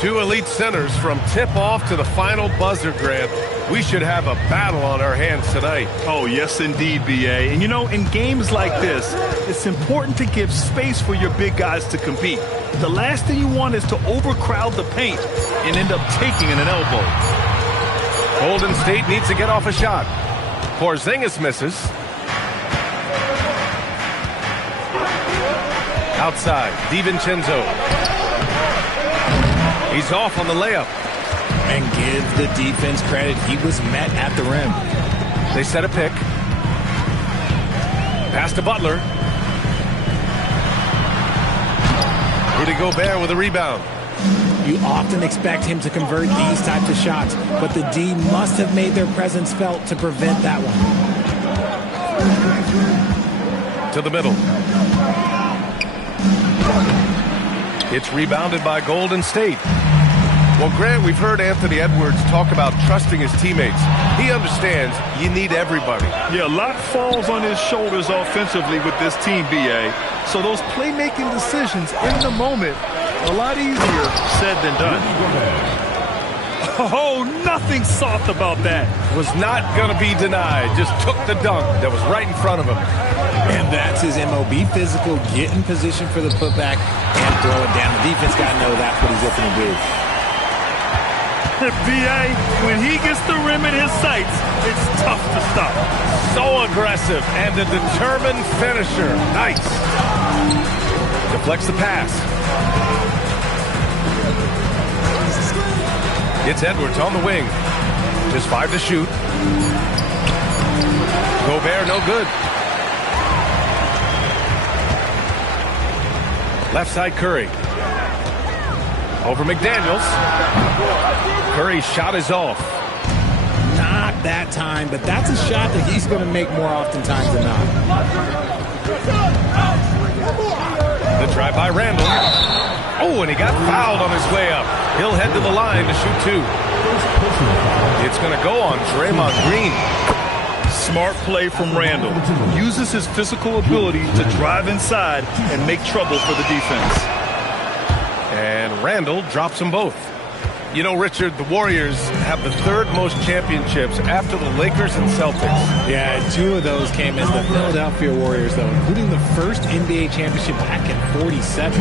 Two elite centers from tip-off to the final buzzer, Grant. We should have a battle on our hands tonight. Oh, yes, indeed, B.A. And, you know, in games like this, it's important to give space for your big guys to compete. The last thing you want is to overcrowd the paint and end up taking an elbow. Golden State needs to get off a shot. Porzingis misses. Outside, DiVincenzo. He's off on the layup. And give the defense credit. He was met at the rim. They set a pick. Pass to Butler. Rudy Gobert with a rebound. You often expect him to convert these types of shots, but the D must have made their presence felt to prevent that one. To the middle. It's rebounded by Golden State. Well, Grant, we've heard Anthony Edwards talk about trusting his teammates. He understands you need everybody. Yeah, a lot falls on his shoulders offensively with this team, B.A. So those playmaking decisions in the moment, a lot easier said than done. Oh, nothing soft about that. Was not going to be denied. Just took the dunk that was right in front of him. And that's his MO. Be physical, get in position for the putback, and throw it down. The defense got to know that's what he's looking to do. B.A., when he gets the rim in his sights, it's tough to stop. So aggressive and a determined finisher. Nice. Deflects the pass. It's Edwards on the wing. Just 5 to shoot. Gobert, no good. Left side, Curry. Over McDaniels. Curry's shot is off. Not that time, but that's a shot that he's going to make more oftentimes than not. The drive by Randall. Oh, and he got fouled on his way up. He'll head to the line to shoot 2. It's going to go on Draymond Green. Smart play from Randall. Uses his physical ability to drive inside and make trouble for the defense. And Randall drops them both. You know, Richard, the Warriors have the 3rd most championships after the Lakers and Celtics. Yeah, 2 of those came as the Philadelphia Warriors, though, including the first NBA championship back in '47.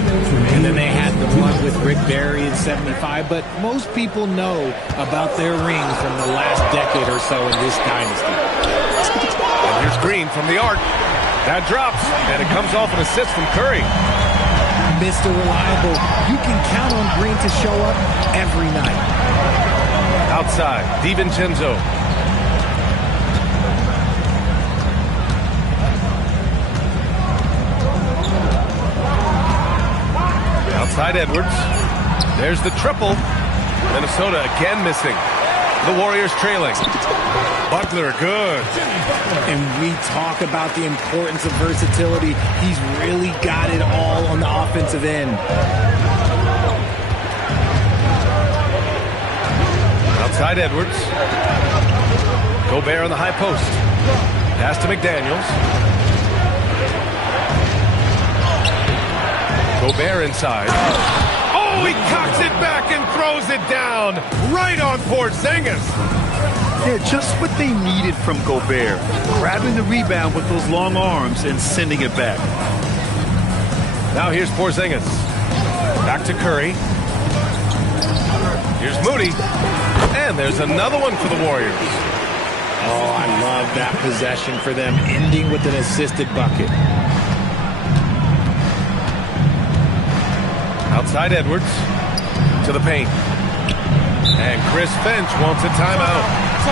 And then they had the one with Rick Barry in '75. But most people know about their rings from the last decade or so in this dynasty. And here's Green from the arc. That drops, and it comes off an assist from Curry. Mr. Reliable, you can count on Green to show up every night. Outside, DiVincenzo. Outside Edwards. There's the triple. Minnesota again missing. The Warriors trailing. Butler, good. And we talk about the importance of versatility. He's really got it all on the offensive end. Outside Edwards. Gobert on the high post. Pass to McDaniels. Gobert inside. Oh, he cocks it back and throws it down right on Porzingis. Yeah, just what they needed from Gobert. Grabbing the rebound with those long arms and sending it back. Now here's Porzingis. Back to Curry. Here's Moody. And there's another one for the Warriors. Oh, I love that possession for them, ending with an assisted bucket. Outside Edwards. To the paint. And Chris Finch wants a timeout.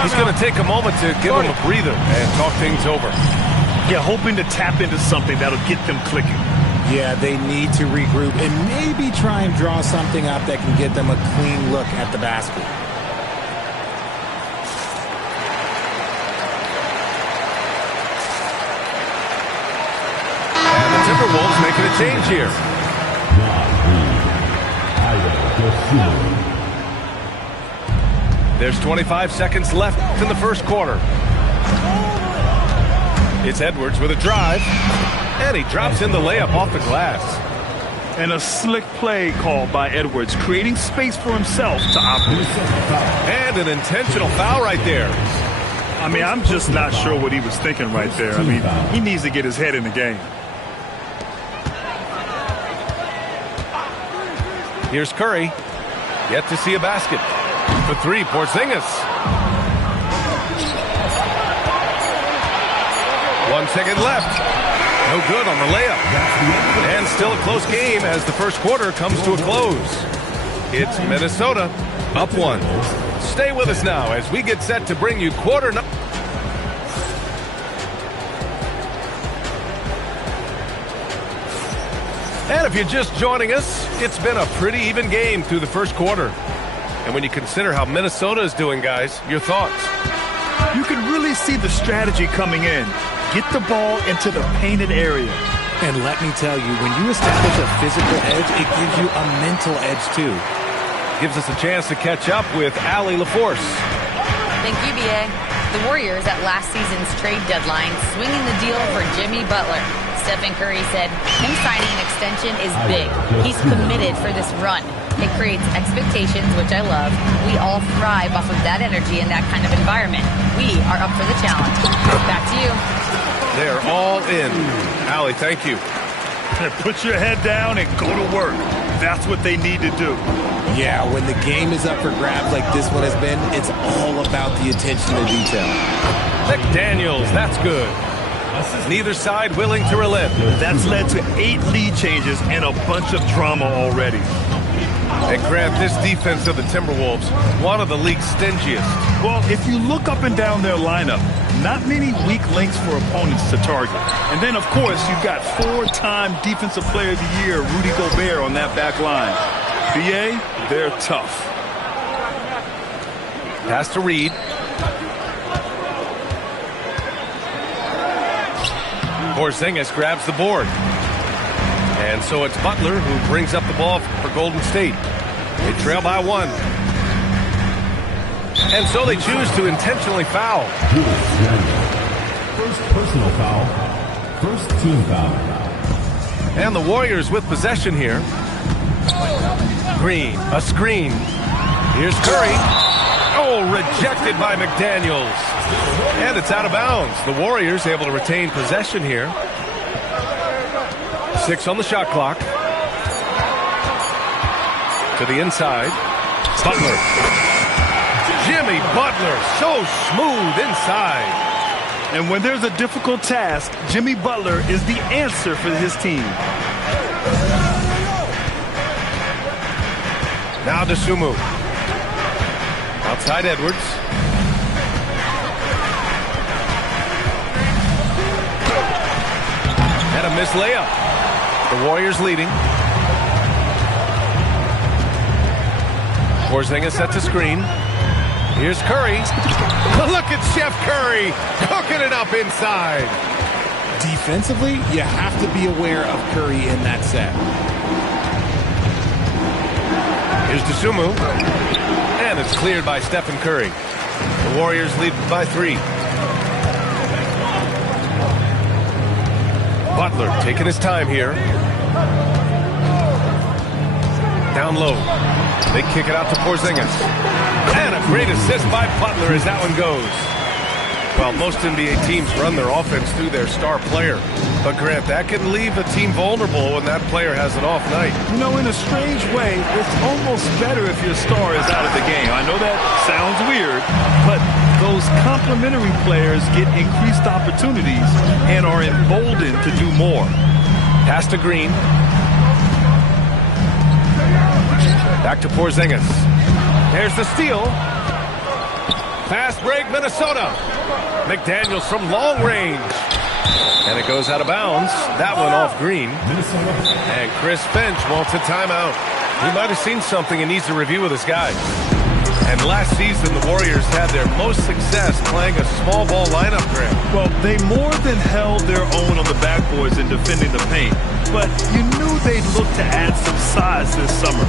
He's going to take a moment to give him a breather and talk things over. Yeah, hoping to tap into something that'll get them clicking. Yeah, they need to regroup and maybe try and draw something up that can get them a clean look at the basket. And the Timberwolves making a change here. There's 25 seconds left in the first quarter. It's Edwards with a drive, and he drops in the layup off the glass. And a slick play called by Edwards, creating space for himself to operate. And an intentional foul right there. I mean, I'm just not sure what he was thinking right there. I mean, he needs to get his head in the game. Here's Curry. Yet to see a basket. For three, Porzingis. 1 second left. No good on the layup. And still a close game as the first quarter comes to a close. It's Minnesota up 1. Stay with us now as we get set to bring you quarter number. And if you're just joining us, it's been a pretty even game through the first quarter. And when you consider how Minnesota is doing, guys, your thoughts? You can really see the strategy coming in. Get the ball into the painted area. And let me tell you, when you establish a physical edge, it gives you a mental edge, too. Gives us a chance to catch up with Allie LaForce. Thank you, B.A. The Warriors at last season's trade deadline swinging the deal for Jimmy Butler. Stephen Curry said him signing an extension is big. He's committed for this run. It creates expectations, which I love. We all thrive off of that energy in that kind of environment. We are up for the challenge. Back to you. They're all in. Allie, thank you. Put your head down and go to work. That's what they need to do. Yeah, when the game is up for grabs like this one has been, it's all about the attention to detail. McDaniels, that's good. Neither side willing to relent. That's led to 8 lead changes and a bunch of drama already. And Grant, this defense of the Timberwolves, one of the league's stingiest. Well, if you look up and down their lineup, not many weak links for opponents to target. And then, of course, you've got 4-time Defensive Player of the Year, Rudy Gobert, on that back line. BA, they're tough. Pass to Reed. Porzingis grabs the board. And so it's Butler who brings up the ball for Golden State. They trail by 1. And so they choose to intentionally foul. First personal foul. First team foul. And the Warriors with possession here. Green, a screen. Here's Curry. Oh, rejected by McDaniels. And it's out of bounds. The Warriors able to retain possession here. 6 on the shot clock. To the inside. Butler. Jimmy Butler, so smooth inside. And when there's a difficult task, Jimmy Butler is the answer for his team. Now to Sumu. Outside Edwards. And a missed layup. The Warriors leading. Porzingis set to screen. Here's Curry. Look at Chef Curry cooking it up inside. Defensively, you have to be aware of Curry in that set. Here's Dosunmu. And it's cleared by Stephen Curry. The Warriors lead by 3. Butler taking his time here. Down low. They kick it out to Porzingis. And a great assist by Butler as that one goes. Well, most NBA teams run their offense through their star player. But, Grant, that can leave a team vulnerable when that player has an off night. You know, in a strange way, it's almost better if your star is out of the game. I know that sounds weird, but those complementary players get increased opportunities and are emboldened to do more. Pass to Green. Back to Porzingis. There's the steal. Fast break, Minnesota. McDaniels from long range. And it goes out of bounds. That one off Green. And Chris Finch wants a timeout. He might have seen something and needs to review with his guys. And last season, the Warriors had their most success playing a small ball lineup, Graham. Well, they more than held their own on the backboards in defending the paint. But you knew they'd look to add some size this summer.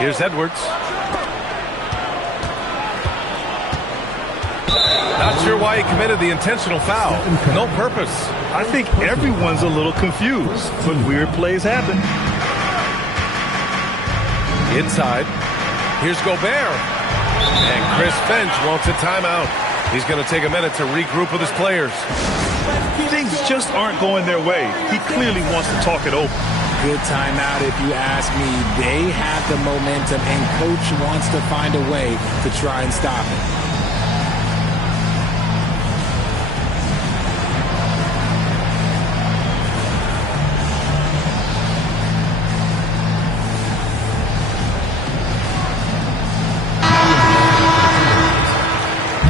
Here's Edwards. Not sure why he committed the intentional foul. No purpose. I think everyone's a little confused, but weird plays happen. Inside. Here's Gobert. And Chris Finch wants a timeout. He's going to take a minute to regroup with his players. Things just aren't going their way. He clearly wants to talk it over. Good timeout if you ask me. They have the momentum, and Coach wants to find a way to try and stop it.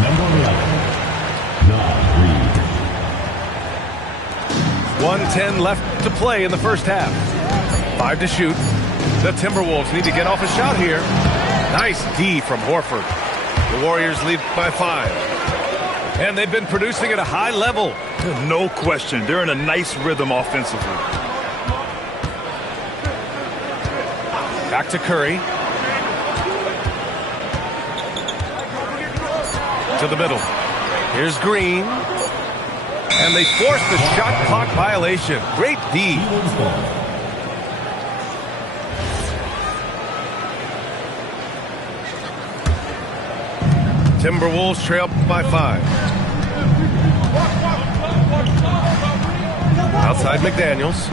Number 11, 1:10 left to play in the first half. 5 to shoot. The Timberwolves need to get off a shot here. Nice D from Horford. The Warriors lead by 5. And they've been producing at a high level. No question. They're in a nice rhythm offensively. Back to Curry. To the middle. Here's Green. And they force the shot clock violation. Great D. Timberwolves trail by 5. Outside McDaniels.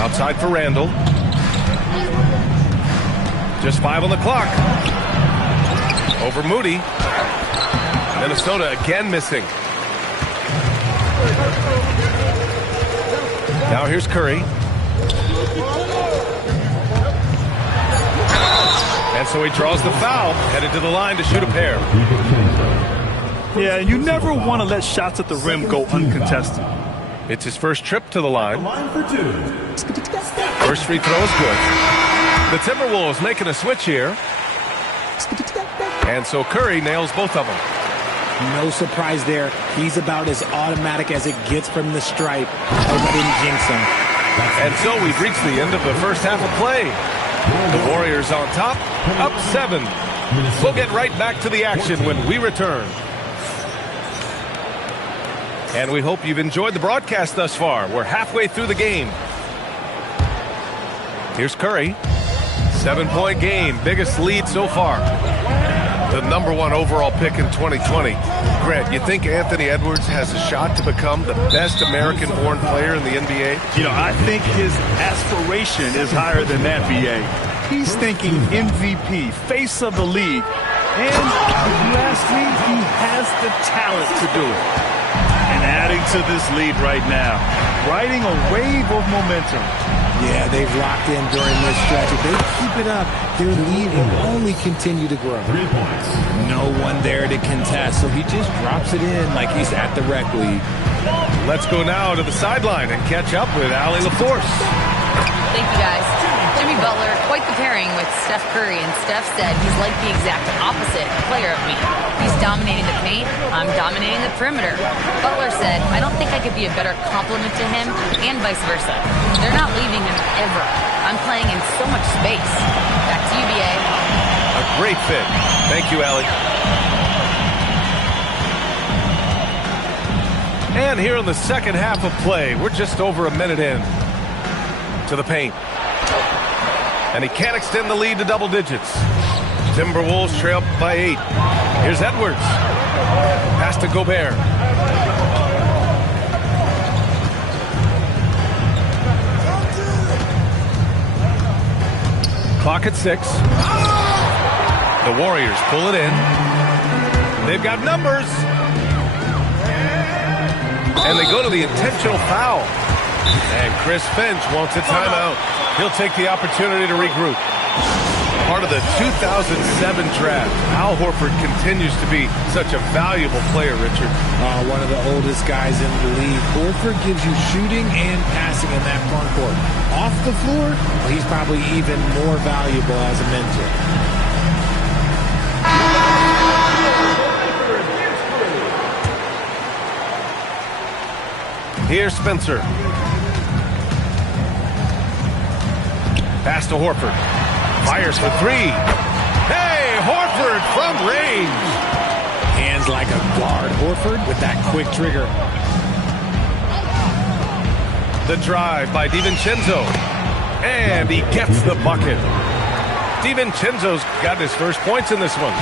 Outside for Randall. Just 5 on the clock. Over Moody. Minnesota again missing. Now here's Curry. And so he draws the foul, headed to the line to shoot a pair. Yeah, you never want to let shots at the rim go uncontested. It's his first trip to the line. First free throw is good. The Timberwolves making a switch here. And so Curry nails both of them. No surprise there. He's about as automatic as it gets from the stripe. I didn't jinx him. And so we've reached the end of the first half of play. The Warriors on top, up 7. We'll get right back to the action when we return. And we hope you've enjoyed the broadcast thus far. We're halfway through the game. Here's Curry. 7-point game, biggest lead so far. The number 1 overall pick in 2020. Grant, you think Anthony Edwards has a shot to become the best American-born player in the NBA? You know, I think his aspiration is higher than that, B.A. He's thinking MVP, face of the league. And if you ask me, he has the talent to do it. And adding to this lead right now, riding a wave of momentum. Yeah, they've locked in during this stretch. If they keep it up, their lead will only continue to grow. 3 points. No one there to contest, so he just drops it in like he's at the rec league. Let's go now to the sideline and catch up with Allie LaForce. Thank you, guys. Jimmy Butler, quite the pairing with Steph Curry, and Steph said he's like the exact opposite player of me. He's dominating the paint, I'm dominating the perimeter. Butler said, I don't think I could be a better complement to him, and vice versa. They're not leaving him ever. I'm playing in so much space. Back to you, B.A. A great fit. Thank you, Allie. And here in the second half of play, we're just over a minute in to the paint. And he can't extend the lead to double digits. Timberwolves trail by 8. Here's Edwards. Pass to Gobert. Clock at 6. The Warriors pull it in. They've got numbers. And they go to the intentional foul. And Chris Finch wants a timeout. He'll take the opportunity to regroup. Part of the 2007 draft, Al Horford continues to be such a valuable player, Richard. One of the oldest guys in the league. Horford gives you shooting and passing in that front court. Off the floor, well, he's probably even more valuable as a mentor. Here's Spencer. Pass to Horford. Fires for 3. Hey, Horford from range. Hands like a guard. Horford with that quick trigger. The drive by DiVincenzo. And he gets the bucket. DiVincenzo's got his first points in this one.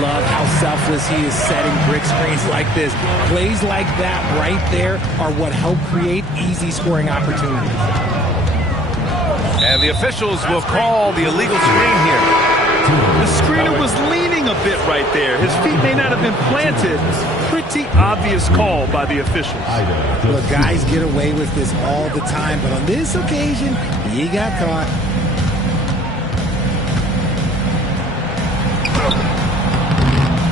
Love how selfless he is setting brick screens like this. Plays like that right there are what help create easy scoring opportunities. And the officials will call the illegal screen here. The screener was leaning a bit right there. His feet may not have been planted. Pretty obvious call by the officials. Look, guys get away with this all the time, but on this occasion, he got caught.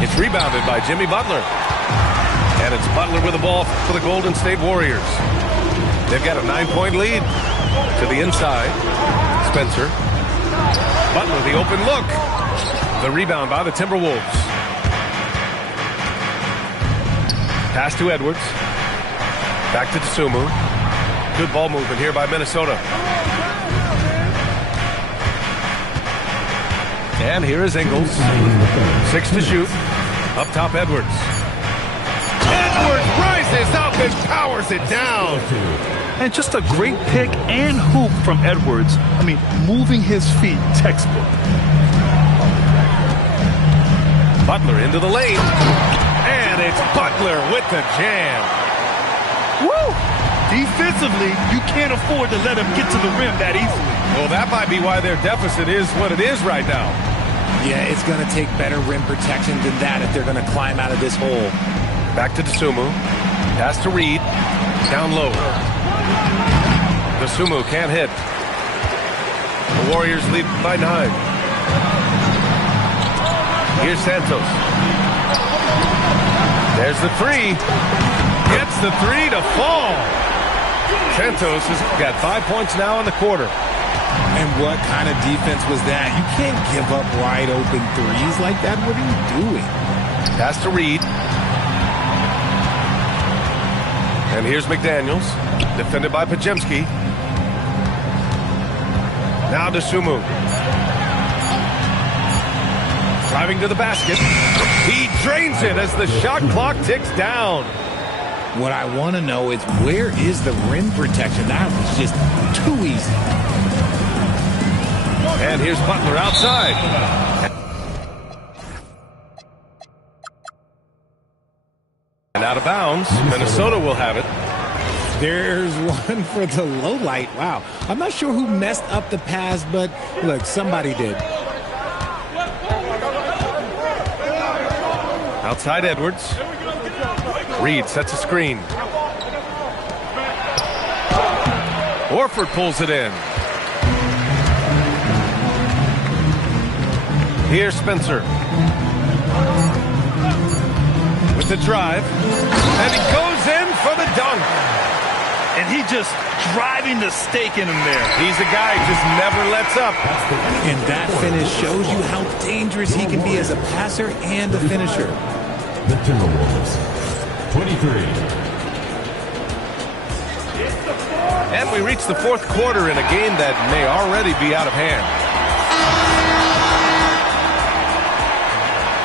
It's rebounded by Jimmy Butler. And it's Butler with the ball for the Golden State Warriors. They've got a 9-point lead. To the inside. Spencer. Butler, the open look. The rebound by the Timberwolves. Pass to Edwards. Back to Dosunmu. Good ball movement here by Minnesota. And here is Ingles. 6 to shoot. Up top, Edwards. Edwards rises up and powers it down. And just a great pick and hoop from Edwards. I mean, moving his feet, textbook. Butler into the lane. And it's Butler with the jam. Woo! Defensively, you can't afford to let him get to the rim that easily. Well, that might be why their deficit is what it is right now. Yeah, it's going to take better rim protection than that if they're going to climb out of this hole. Back to Dosunmu. Pass to Reed. Down low. Dosunmu can't hit. The Warriors lead by 9. Here's Santos. There's the 3. Gets the 3 to fall. Santos has got 5 points now in the quarter. And what kind of defense was that? You can't give up wide open threes like that. What are you doing? Pass to Reed. And here's McDaniels. Defended by Pajemski. Now Dosunmu. Driving to the basket. He drains it as the shot clock ticks down. What I want to know is where is the rim protection? That was just too easy. And here's Butler outside. And out of bounds. Minnesota will have it. There's one for the low light. Wow. I'm not sure who messed up the pass, but look, somebody did. Outside Edwards. Reed sets a screen. Horford pulls it in. Here's Spencer. With the drive. And he goes in for the dunk. And he just driving the stake in him there. He's a guy who just never lets up. And that finish shows you how dangerous he can be as a passer and a finisher. The Timberwolves, 23. And we reach the fourth quarter in a game that may already be out of hand.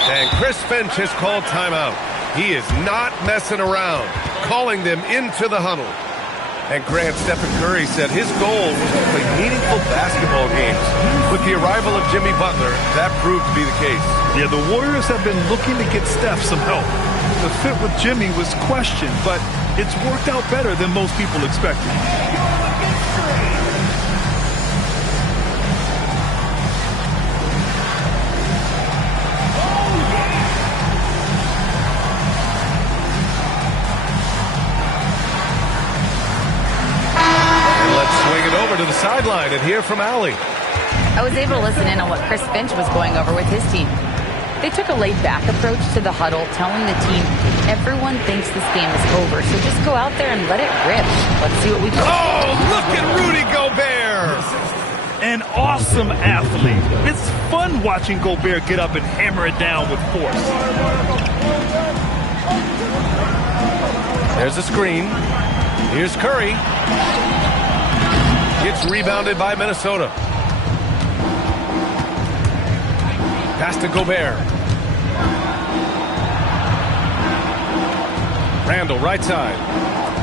And Chris Finch has called timeout. He is not messing around, calling them into the huddle. And Grant, Stephen Curry said his goal was to play meaningful basketball games. With the arrival of Jimmy Butler, that proved to be the case. Yeah, the Warriors have been looking to get Steph some help. The fit with Jimmy was questioned, but it's worked out better than most people expected. sideline and hear from Allie. I was able to listen in on what Chris Finch was going over with his team. They took a laid-back approach to the huddle, telling the team everyone thinks this game is over, so just go out there and let it rip. Let's see what we can. Oh, look at Rudy Gobert! An awesome athlete. It's fun watching Gobert get up and hammer it down with force. There's a screen. Here's Curry. It's rebounded by Minnesota. Pass to Gobert. Randall, right side.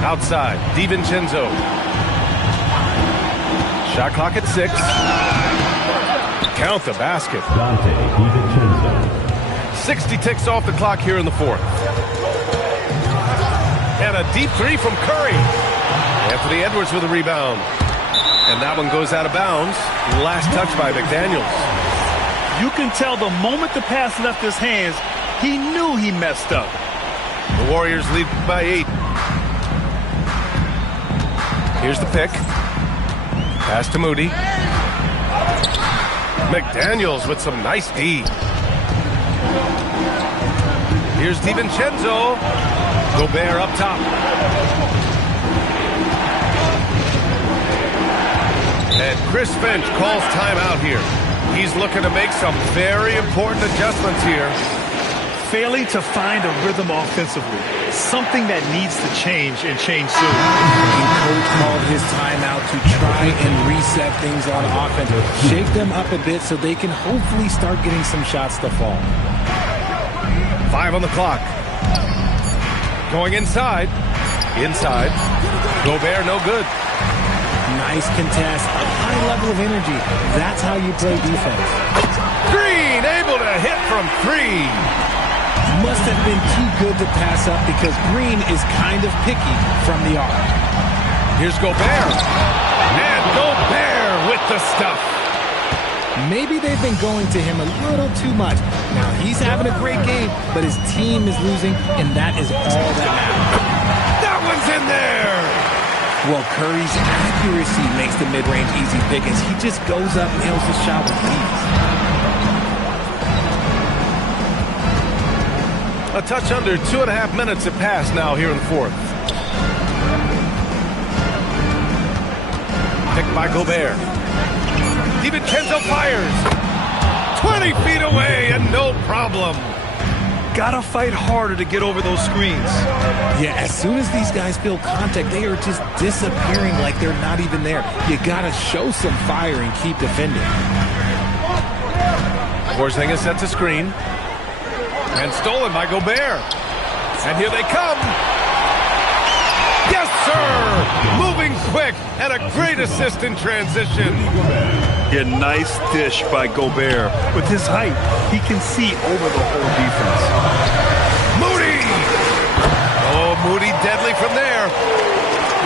Outside. DiVincenzo. Shot clock at 6. Count the basket. Dante DiVincenzo. 60 ticks off the clock here in the fourth. And a deep three from Curry. Anthony Edwards with a rebound. And that one goes out of bounds. Last touch by McDaniels. You can tell the moment the pass left his hands, he knew he messed up. The Warriors lead by 8. Here's the pick. Pass to Moody. McDaniels with some nice D. Here's DiVincenzo. Gobert up top. And Chris Finch calls timeout here. He's looking to make some very important adjustments here. Failing to find a rhythm offensively. Something that needs to change and change soon. And coach called his timeout to try and reset things on offense. Shake them up a bit so they can hopefully start getting some shots to fall. 5 on the clock. Going inside. Inside. Gobert no good. Nice contest. A high level of energy. That's how you play defense. Green able to hit from 3. Must have been too good to pass up because Green is kind of picky from the arc. Here's Gobert. And Gobert with the stuff. Maybe they've been going to him a little too much. Now, he's having a great game, but his team is losing, and that is all that matters. That one's in there. Well, Curry's accuracy makes the mid-range easy pick as he just goes up and nails the shot with ease. A touch under 2.5 minutes have passed now here in the fourth. Picked by Gobert. DiVincenzo fires. 20 feet away and no problem. Gotta fight harder to get over those screens. Yeah, as soon as these guys feel contact, they are just disappearing like they're not even there. You gotta show some fire and keep defending. Porzingis sets a screen. And stolen by Gobert. And here they come. Yes, sir! Moving quick and a great assist in transition. A nice dish by Gobert. With his height, he can see over the whole defense. Moody! Oh, Moody deadly from there.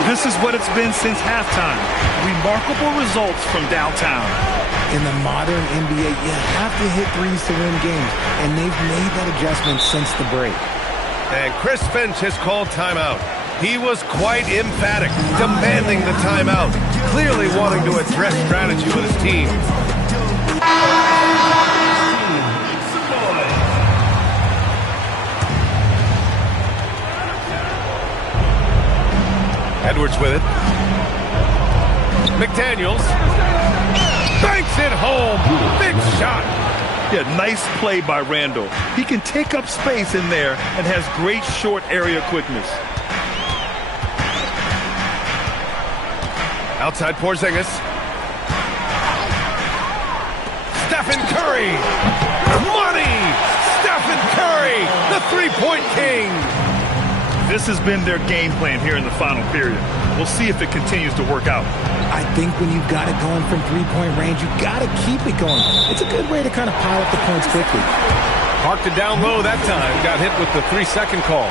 This is what it's been since halftime. Remarkable results from downtown. In the modern NBA, you have to hit threes to win games, and they've made that adjustment since the break. And Chris Finch has called timeout. He was quite emphatic, demanding the timeout, clearly wanting to address strategy with his team. Edwards with it. McDaniels banks it home. Big shot. Yeah, nice play by Randall. He can take up space in there and has great short area quickness. Outside Porzingis. Stephen Curry. Money! Stephen Curry, the three-point king. This has been their game plan here in the final period. We'll see if it continues to work out. I think when you've got it going from three-point range, you've got to keep it going. It's a good way to kind of pile up the points quickly. Parked it down low that time. Got hit with the 3-second call.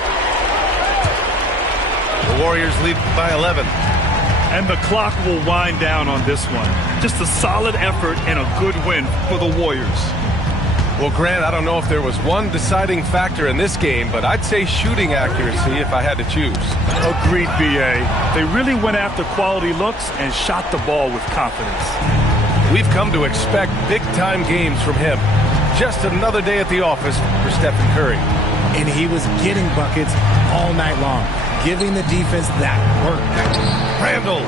The Warriors lead by 11. And the clock will wind down on this one. Just a solid effort and a good win for the Warriors. Well, Grant, I don't know if there was one deciding factor in this game, but I'd say shooting accuracy if I had to choose. Agreed, B.A. They really went after quality looks and shot the ball with confidence. We've come to expect big-time games from him. Just another day at the office for Stephen Curry. And he was getting buckets all night long, giving the defense that work. Randall.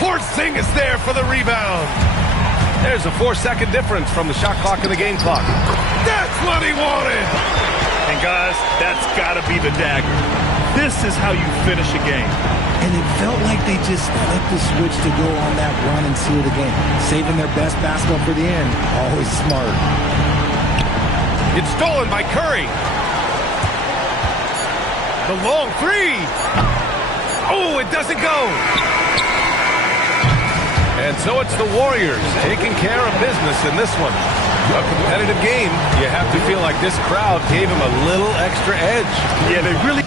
Porzingis there for the rebound. There's a 4-second difference from the shot clock and the game clock. That's what he wanted. And guys, that's got to be the dagger. This is how you finish a game. And it felt like they just flipped the switch to go on that run and seal the game. Saving their best basketball for the end. Always smart. It's stolen by Curry. The long three. Oh, it doesn't go. And so it's the Warriors taking care of business in this one. A competitive game. You have to feel like this crowd gave him a little extra edge. Yeah, they really...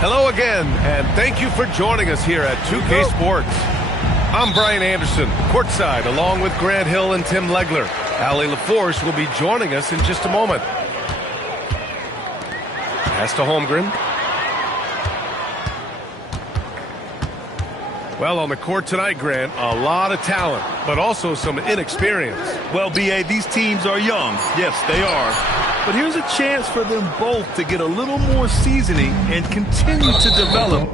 Hello again, and thank you for joining us here at 2K Sports. I'm Brian Anderson, courtside, along with Grant Hill and Tim Legler. Allie LaForce will be joining us in just a moment. Pass to Holmgren. Well, on the court tonight, Grant, a lot of talent, but also some inexperience. Well, B.A., these teams are young. Yes, they are. But here's a chance for them both to get a little more seasoning and continue to develop.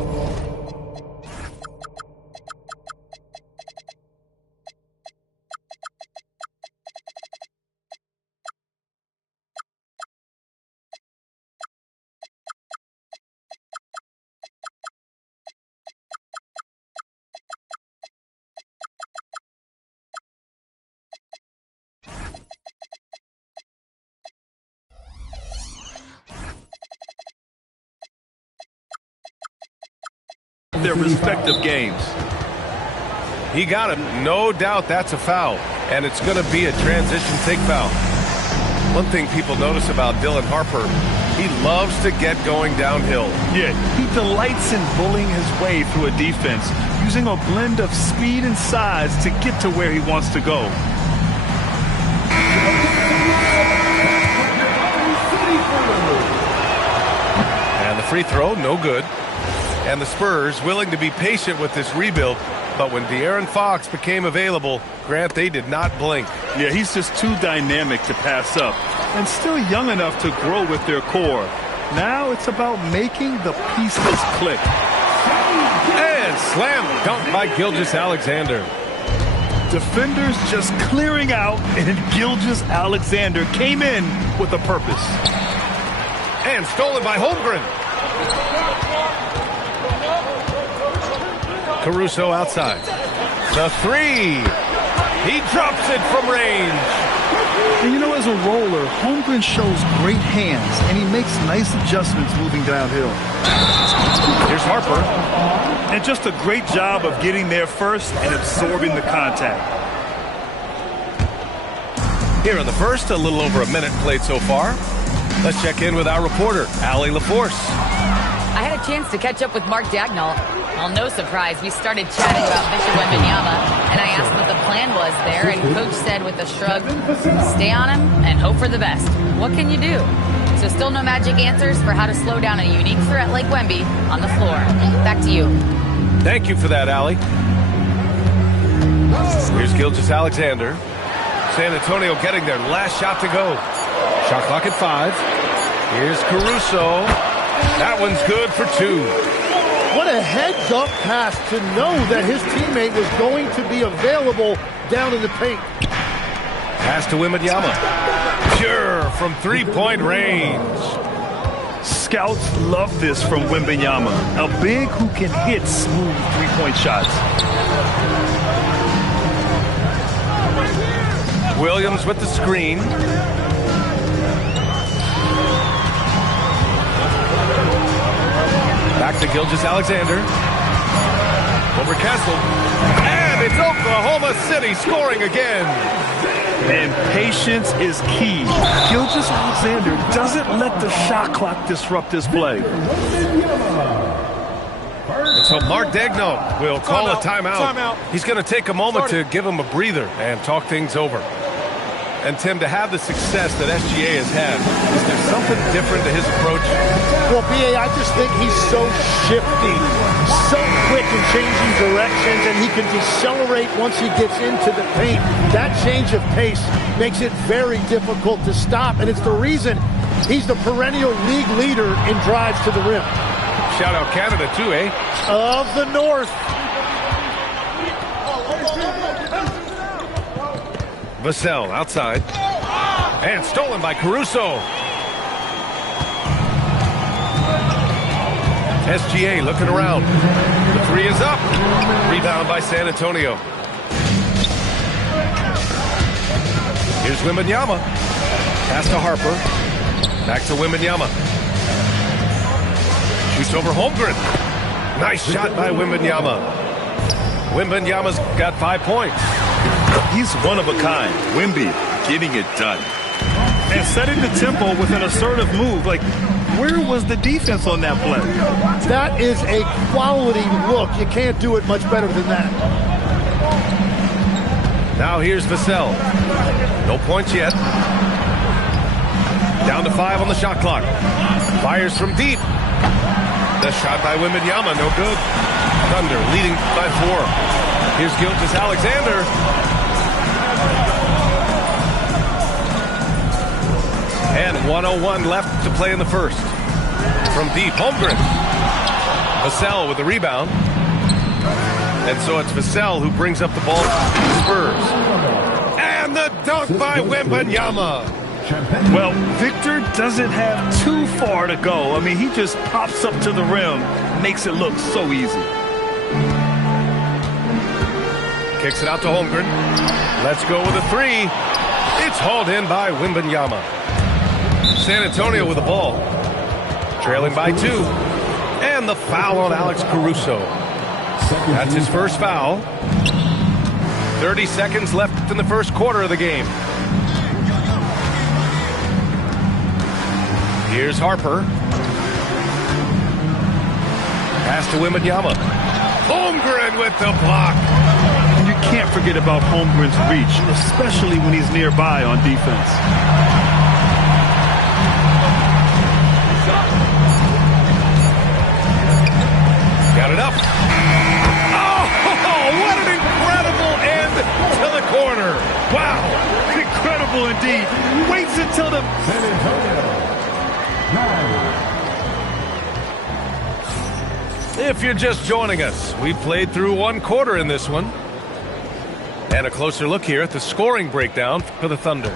Their respective games. He got him. No doubt that's a foul. And it's going to be a transition take foul. One thing people notice about Dylan Harper, he loves to get going downhill. Yeah, he delights in bullying his way through a defense, using a blend of speed and size to get to where he wants to go. And the free throw, no good. And the Spurs willing to be patient with this rebuild, but when De'Aaron Fox became available, Grant, they did not blink. Yeah, he's just too dynamic to pass up, and still young enough to grow with their core. Now it's about making the pieces click. And slam dunk by Gilgeous-Alexander. Defenders just clearing out, and Gilgeous-Alexander came in with a purpose. And stolen by Holmgren. Caruso outside. The three. He drops it from range. And you know, as a roller, Holmgren shows great hands, and he makes nice adjustments moving downhill. Here's Harper. And just a great job of getting there first and absorbing the contact. Here in the first, a little over a minute played so far. Let's check in with our reporter, Allie LaForce. I had a chance to catch up with Mark Dagnall. Well, no surprise, we started chatting about Victor Wembanyama, and I asked what the plan was there, and Coach said with a shrug, stay on him and hope for the best. What can you do? So still no magic answers for how to slow down a unique threat like Wemby on the floor. Back to you. Thank you for that, Allie. Here's Gilgeous-Alexander. San Antonio getting their last shot to go. Shot clock at 5. Here's Caruso. That one's good for 2. What a heads-up pass to know that his teammate was going to be available down in the paint. Pass to Wembanyama. Pure from three-point range. Scouts love this from Wembanyama, a big who can hit smooth three-point shots. Williams with the screen. Back to Gilgeous-Alexander. Over Castle. And it's Oklahoma City scoring again. And patience is key. Gilgeous-Alexander doesn't let the shot clock disrupt his play. And so Mark Dagnall will call a timeout. He's going to take a moment to give him a breather and talk things over. And, Tim, to have the success that SGA has had, is there something different to his approach? Well, B.A., I just think he's so shifty, so quick in changing directions, and he can decelerate once he gets into the paint. That change of pace makes it very difficult to stop, and it's the reason he's the perennial league leader in drives to the rim. Shout out Canada, too, eh? Of the North. Vassell outside. And stolen by Caruso. SGA looking around. The three is up. Rebound by San Antonio. Here's Wembanyama. Pass to Harper. Back to Wembanyama. Shoots over Holmgren. Nice shot by Wembanyama. Wembanyama's got 5 points. He's one of a kind. Wemby getting it done. And setting the tempo with an assertive move. Like, Where was the defense on that play? That is a quality look. You can't do it much better than that. Now here's Vassell. No points yet. Down to 5 on the shot clock. Fires from deep. The shot by Wembanyama, no good. Thunder leading by 4. Here's Gilgeous-Alexander. And 1:01 left to play in the first. From deep, Holmgren. Vassell with the rebound. And so it's Vassell who brings up the ball to the Spurs. And the dunk by Wembanyama. Well, Victor doesn't have too far to go. I mean, he just pops up to the rim, makes it look so easy. Kicks it out to Holmgren. Let's go with a 3. It's hauled in by Wembanyama. San Antonio with the ball. Trailing by 2. And the foul on Alex Caruso. That's his first foul. 30 seconds left in the first quarter of the game. Here's Harper. Pass to Wembanyama. Holmgren with the block. And you can't forget about Holmgren's reach, especially when he's nearby on defense. Got it up. Oh, what an incredible end to the corner. Wow, incredible indeed. Waits until the... San Antonio. 9. If you're just joining us, we played through 1 quarter in this one. And a closer look here at the scoring breakdown for the Thunder.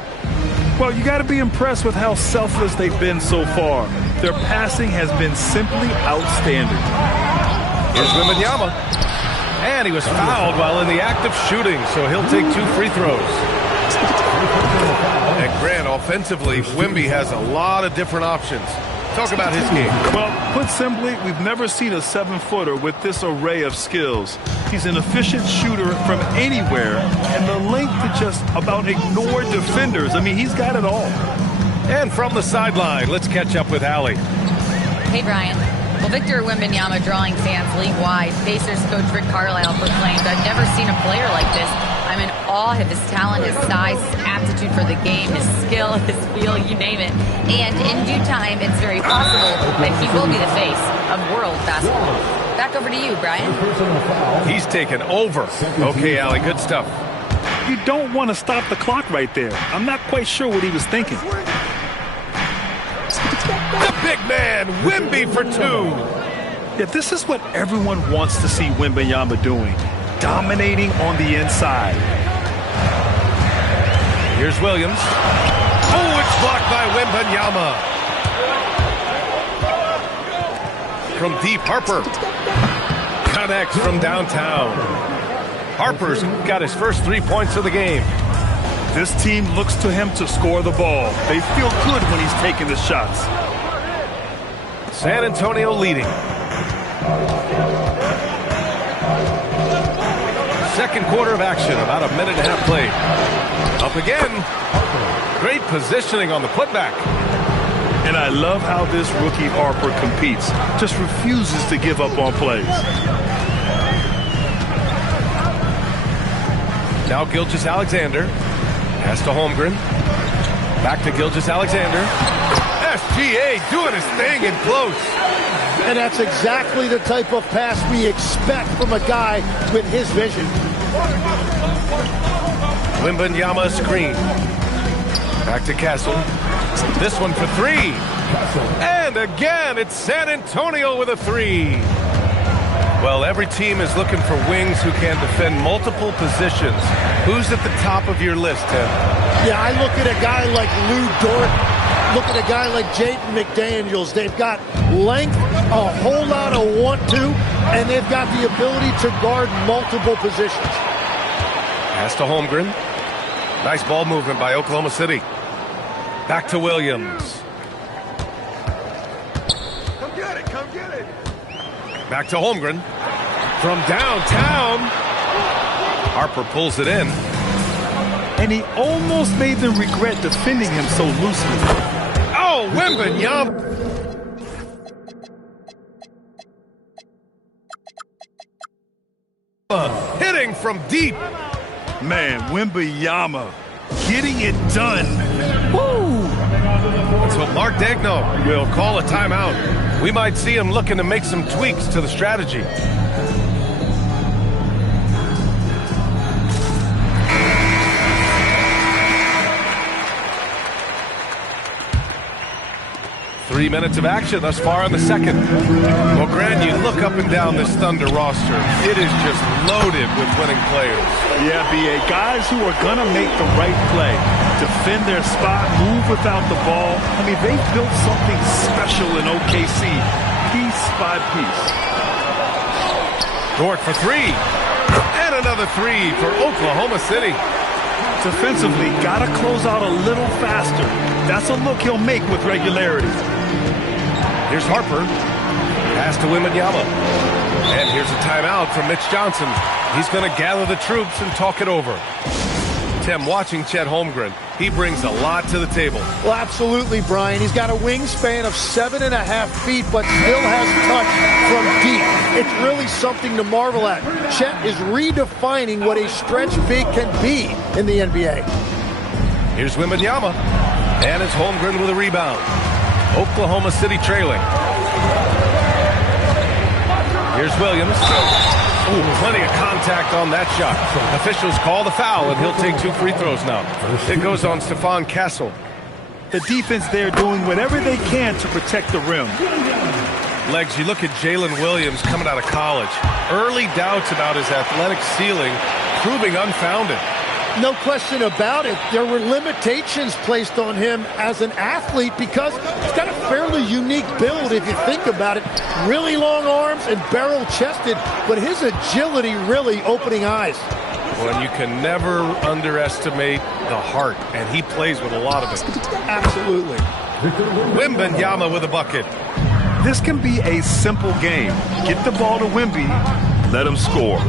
Well, you got to be impressed with how selfless they've been so far. Their passing has been simply outstanding. Here's Wembanyama. And he was fouled while in the act of shooting, so he'll take 2 free throws. And Grant, offensively, Wemby has a lot of different options. Talk about his game. Well, put simply, we've never seen a 7-footer with this array of skills. He's an efficient shooter from anywhere, and the length to just about ignore defenders. I mean, he's got it all. And from the sideline, let's catch up with Allie. Hey, Brian. Well, Victor Wembanyama drawing fans league-wide. Pacers coach Rick Carlisle proclaimed, "I've never seen a player like this. I'm in awe of his talent, his size, his aptitude for the game, his skill, his feel, you name it. And in due time, it's very possible that he will be the face of world basketball." Back over to you, Brian. He's taken over. Okay, Allie, good stuff. You don't want to stop the clock right there. I'm not quite sure what he was thinking. The big man, Wemby for 2. Yeah, this is what everyone wants to see Wembanyama doing. Dominating on the inside. Here's Williams. Oh, it's blocked by Wembanyama. From deep, Harper. Connects from downtown. Harper's got his first 3 points of the game. This team looks to him to score the ball. They feel good when he's taking the shots. San Antonio leading. Second quarter of action, about a minute and a half played. Up again. Great positioning on the putback. And I love how this rookie Harper competes. Just refuses to give up on plays. Now Gilgeous-Alexander. Pass to Holmgren. Back to Gilgeous-Alexander. SGA doing his thing in close. And that's exactly the type of pass we expect from a guy with his vision. Wembanyama screen. Back to Castle. This one for 3. And again, it's San Antonio with a 3. Well, every team is looking for wings who can defend multiple positions. Who's at the top of your list, Tim? Yeah, I look at a guy like Lou Dort. Look at a guy like Jaden McDaniels. They've got length, a whole lot of want-to, and they've got the ability to guard multiple positions. Pass to Holmgren. Nice ball movement by Oklahoma City. Back to Williams. Come get it, come get it. Back to Holmgren. From downtown. Harper pulls it in. And he almost made them regret defending him so loosely. Oh, Wembanyama. Hitting from deep. Man, Wembanyama getting it done. Woo! And so Mark Daigneault will call a timeout. We might see him looking to make some tweaks to the strategy. Three minutes of action thus far in the second. Well, Grant, you look up and down this Thunder roster. It is just loaded with winning players. Yeah, B.A. Guys who are going to make the right play, defend their spot, move without the ball. I mean, they've built something special in OKC, piece by piece. Dort for three. And another three for Oklahoma City. Defensively, got to close out a little faster. That's a look he'll make with regularity. Here's Harper. Pass to Wembanyama. And here's a timeout from Mitch Johnson. He's going to gather the troops and talk it over. Tim, watching Chet Holmgren, he brings a lot to the table. Well, absolutely, Brian. He's got a wingspan of 7.5 feet, but still has touch from deep. It's really something to marvel at. Chet is redefining what a stretch big can be in the NBA. Here's Wembanyama. And it's Holmgren with a rebound. Oklahoma City trailing. Here's Williams. Oh, plenty of contact on that shot. Officials call the foul, and he'll take 2 free throws now. It goes on Stephon Castle. The defense there doing whatever they can to protect the rim. Legs, you look at Jalen Williams coming out of college. Early doubts about his athletic ceiling proving unfounded. No question about it. There were limitations placed on him as an athlete because he's got a fairly unique build if you think about it. Really long arms and barrel-chested, but his agility really opening eyes. Well, you can never underestimate the heart, and he plays with a lot of it. Absolutely. Wembanyama with a bucket. This can be a simple game. Get the ball to Wemby, let him score.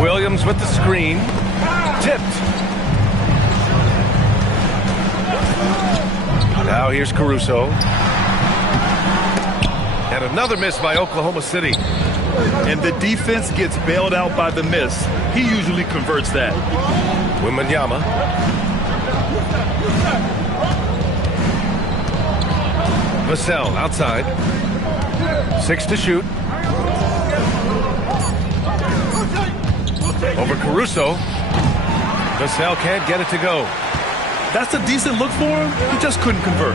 Williams with the screen. Tipped. Now here's Caruso. And another miss by Oklahoma City. And the defense gets bailed out by the miss. He usually converts that. Wembanyama. Vassell outside. 6 to shoot. Over Caruso. Vassell can't get it to go. That's a decent look for him. He just couldn't convert.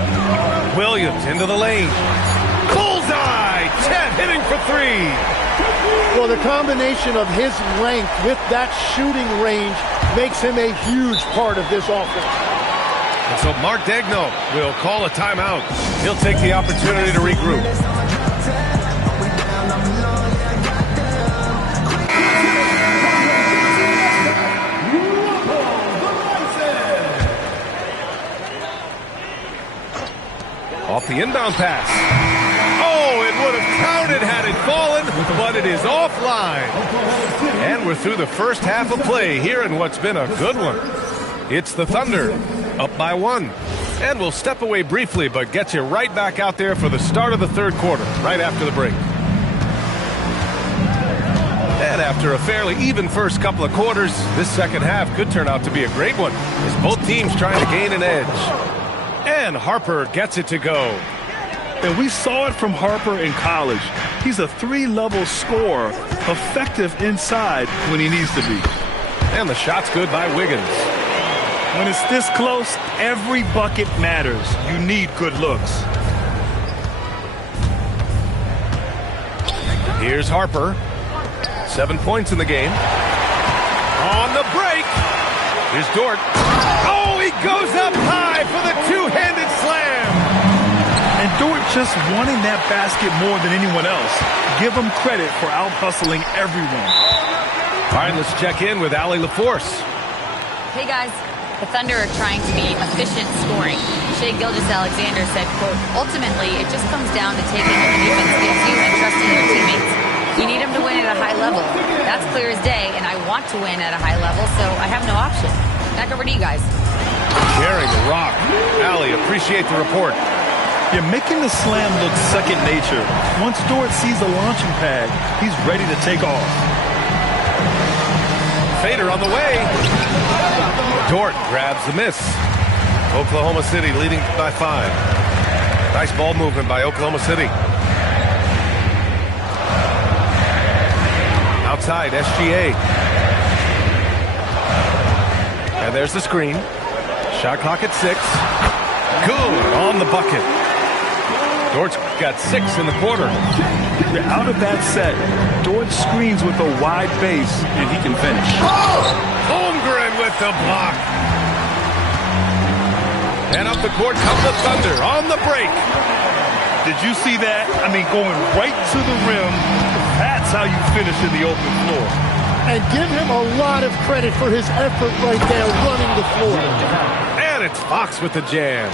Williams into the lane. Bullseye! Chet hitting for 3. Well, the combination of his length with that shooting range makes him a huge part of this offense. And so Mark Daigneault will call a timeout. He'll take the opportunity to regroup. Off the inbound pass. Oh, it would have counted had it fallen, but it is offline. And we're through the first half of play here in what's been a good one. It's the Thunder, up by 1. And we'll step away briefly, but get you right back out there for the start of the third quarter, right after the break. And after a fairly even first couple of quarters, this second half could turn out to be a great one, as both teams trying to gain an edge. And Harper gets it to go. And we saw it from Harper in college. He's a 3-level scorer, effective inside when he needs to be. And the shot's good by Wiggins. When it's this close, every bucket matters. You need good looks. Here's Harper. 7 points in the game. On the break. Here's Dort. Oh, he goes up high for the two-handed slam. And Dort just wanting that basket more than anyone else. Give him credit for out-hustling everyone. All right, let's check in with Allie LaForce. Hey, guys. The Thunder are trying to be efficient scoring. Shai Gilgeous-Alexander said, quote, ultimately, it just comes down to taking what the defense gives you and trusting your teammates. You need them to win at a high level. That's clear as day, and I want to win at a high level, so I have no option. Back over to you guys. Sharing the rock. Allie, appreciate the report. You're making the slam look second nature. Once Dort sees the launching pad, he's ready to take off. Fader on the way. Dort grabs the miss. Oklahoma City leading by 5. Nice ball movement by Oklahoma City. Outside, SGA. And there's the screen. Shot clock at 6. Good on the bucket. Dort's got 6 in the quarter. Out of that set, Dort screens with a wide base, and he can finish. Holmgren with the block. And up the court comes the Thunder on the break. Did you see that? I mean, going right to the rim. That's how you finish in the open floor. And give him a lot of credit for his effort right there running the floor. And it's Fox with the jam.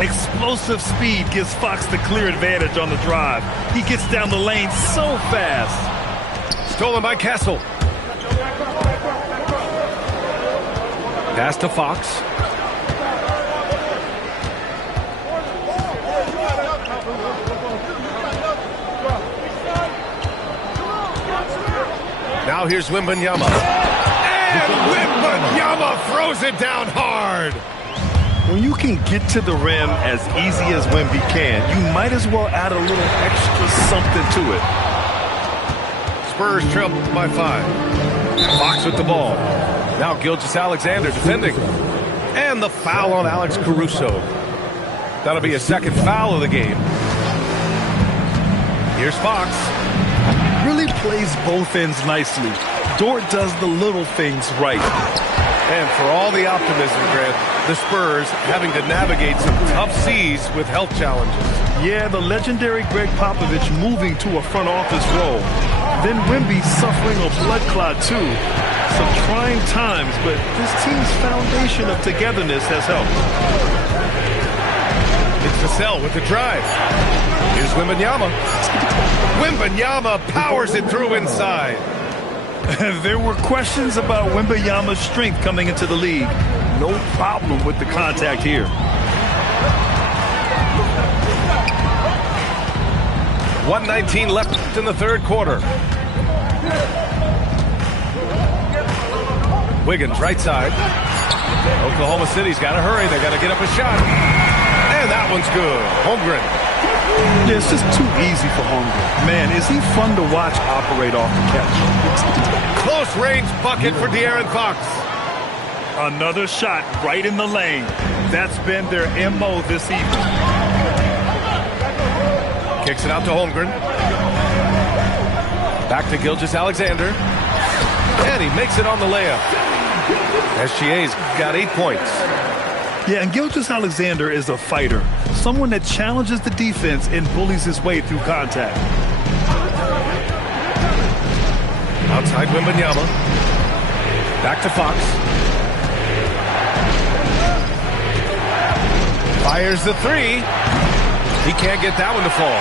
Explosive speed gives Fox the clear advantage on the drive. He gets down the lane so fast. Stolen by Castle. Pass to Fox. Now here's Wembanyama. And Wembanyama throws it down hard. When you can get to the rim as easy as Wemby can, you might as well add a little extra something to it. Spurs trail by 5. Fox with the ball. Now Gilgeous-Alexander defending. And the foul on Alex Caruso. That'll be a second foul of the game. Here's Fox. Really plays both ends nicely. Dort does the little things right. And for all the optimism, Grant, the Spurs having to navigate some tough seas with health challenges. Yeah, the legendary Greg Popovich moving to a front office role. Then Wemby suffering a blood clot too. Some trying times, but this team's foundation of togetherness has helped. It's Vassell with the drive. Here's Wembanyama. Wembanyama powers it through inside. There were questions about Wembanyama's strength coming into the league. No problem with the contact here. 1:19 left in the third quarter. Wiggins right side. Oklahoma City's got to hurry. They got to get up a shot. And that one's good. Holmgren. Yeah, it's just too easy for Holmgren. Man, is he fun to watch operate off the catch. Close range bucket for De'Aaron Fox. Another shot right in the lane. That's been their MO this evening. Kicks it out to Holmgren. Back to Gilgeous-Alexander. And he makes it on the layup. SGA's got 8 points. Yeah, and Gilgeous-Alexander is a fighter. Someone that challenges the defense and bullies his way through contact. Outside Wembanyama. Back to Fox. Fires the 3. He can't get that one to fall.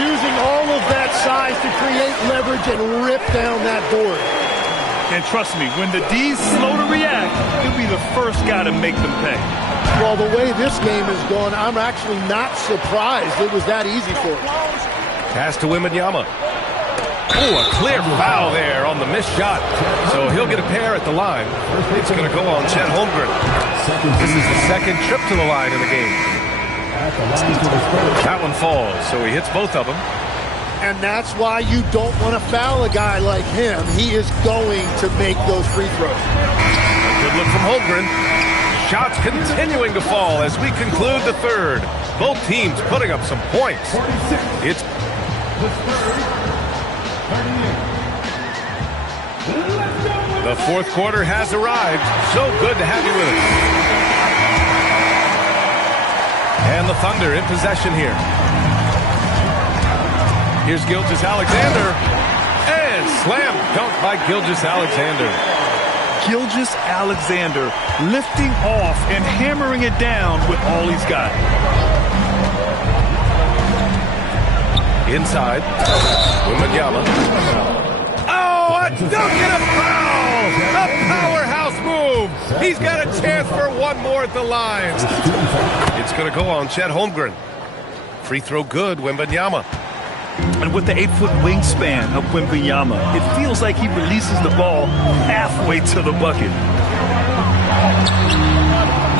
Using all of that size to create leverage and rip down that board. And trust me, when the D's slow to react, he'll be the first guy to make them pay. Well, the way this game is going, I'm actually not surprised it was that easy for him. Pass to Wembanyama. Oh, a clear foul there on the missed shot. So he'll get a pair at the line. It's going to go on Chet Holmgren. This is the second trip to the line in the game. That one falls, so he hits both of them. And that's why you don't want to foul a guy like him. He is going to make those free throws. Good look from Holmgren. Shots continuing to fall as we conclude the third. Both teams putting up some points. It's the fourth quarter has arrived. So good to have you with us. And the Thunder in possession here. Here's Gilgeous-Alexander. And slam dunk by Gilgeous-Alexander. Gilgeous-Alexander lifting off and hammering it down with all he's got. Inside. Wembanyama. Oh, a dunk and a foul! A powerhouse move! He's got a chance for one more at the line. It's It's going to go on Chet Holmgren. Free throw good, Wembanyama. And with the 8-foot wingspan of Wembanyama, it feels like he releases the ball halfway to the bucket.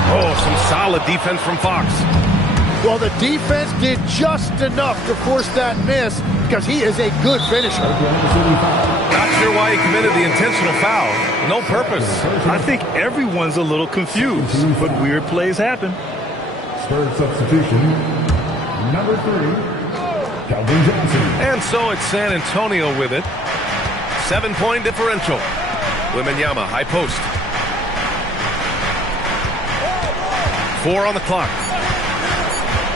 Oh, some solid defense from Fox. Well, the defense did just enough to force that miss because he is a good finisher. Not sure why he committed the intentional foul. No purpose. I think everyone's a little confused, but weird plays happen. Third substitution, number 3. Calvin Johnson. And so it's San Antonio with it. 7-point differential. Wembanyama, high post. 4 on the clock.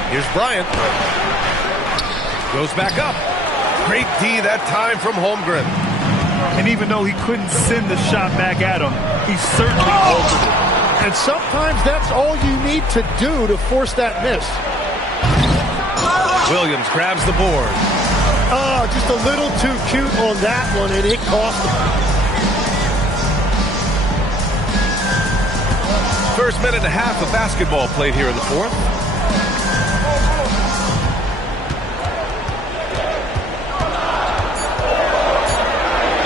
Here's Bryant. Goes back up. Great D that time from Holmgren. And even though he couldn't send the shot back at him, he certainly altered it. And sometimes that's all you need to do to force that miss. Williams grabs the board. Oh, just a little too cute on that one, and it cost him. First minute and a half of basketball played here in the fourth.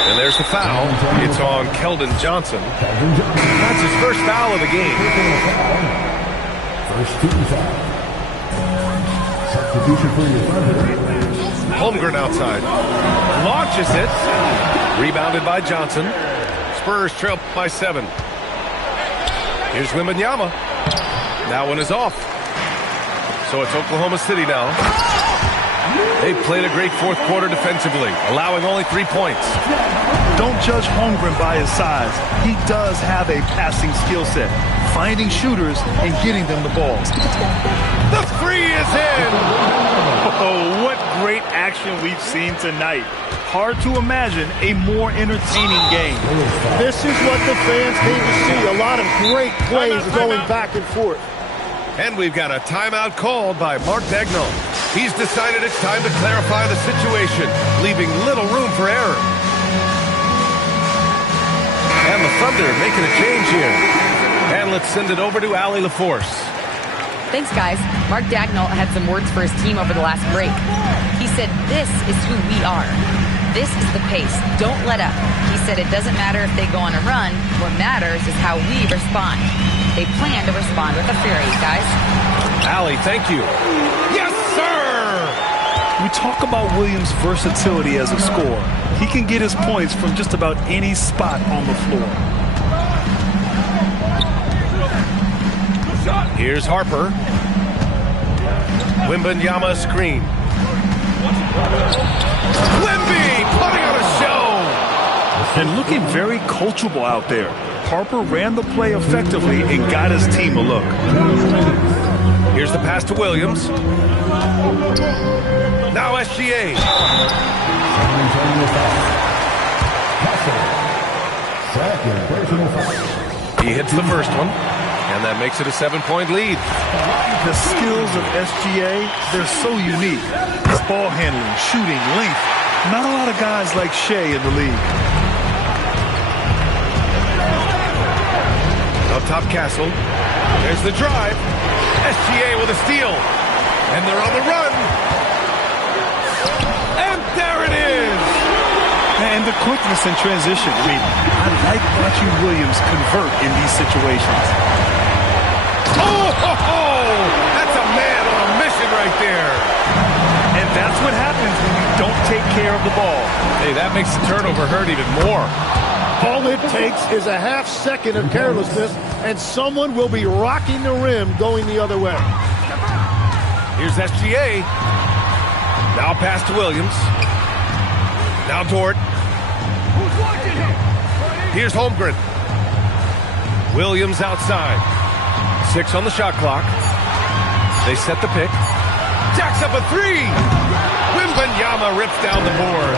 And there's the foul. It's on Keldon Johnson. That's his first foul of the game. First team foul. Substitution for your Thunder. Holmgren outside. Launches it. Rebounded by Johnson. Spurs trail by 7. Here's Wembanyama. That one is off. So it's Oklahoma City now. They've played a great fourth quarter defensively, allowing only 3 points. Don't judge Holmgren by his size. He does have a passing skill set, finding shooters and getting them the ball. The 3 is in! Oh, what great action we've seen tonight. Hard to imagine a more entertaining game. This is what the fans came to see. A lot of great plays going back and forth. And we've got a timeout called by Mark Dagnall. He's decided it's time to clarify the situation, leaving little room for error. And the Thunder making a change here. And let's send it over to Allie LaForce. Thanks, guys. Mark Dagnall had some words for his team over the last break. He said, "This is who we are. This is the pace. Don't let up." He said it doesn't matter if they go on a run. What matters is how we respond. They plan to respond with a fury, guys. Allie, thank you. Yes, sir! We talk about Williams' versatility as a scorer. He can get his points from just about any spot on the floor. Here's Harper. Wembanyama screen. Wemby putting on a show. And looking very coachable out there. Harper ran the play effectively and got his team a look. Here's the pass to Williams. Now SGA. He hits the first one, and that makes it a 7-point lead. The skills of SGA, they're so unique. His ball handling, shooting, length. Not a lot of guys like Shea in the league. Up top, Castle. There's the drive. SGA with a steal. And they're on the run. And there it is. And the quickness in transition. I mean, I like watching Williams convert in these situations. Oh, that's a man on a mission right there. And that's what happens when you don't take care of the ball. Hey, that makes the turnover hurt even more. All it takes is a half second of carelessness, and someone will be rocking the rim going the other way. Here's SGA. Now pass to Williams. Now Dort. Here's Holmgren. Williams outside. 6 on the shot clock. They set the pick. Jacks up a 3. Wembanyama rips down the board.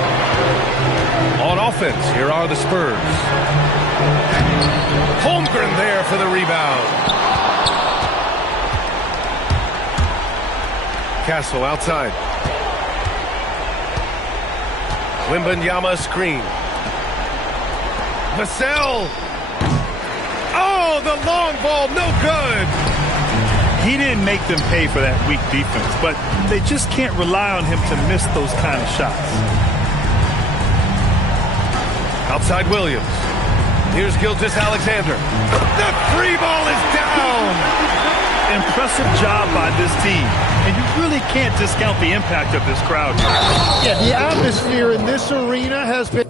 On offense, here are the Spurs. Holmgren there for the rebound. Castle outside. Wembanyama screen. Vassell. Oh, the long ball, no good. He didn't make them pay for that weak defense, but they just can't rely on him to miss those kind of shots. Outside Williams. Here's Gilgeous-Alexander. The free ball is down. Impressive job by this team, and you really can't discount the impact of this crowd. Yeah, the atmosphere in this arena has been...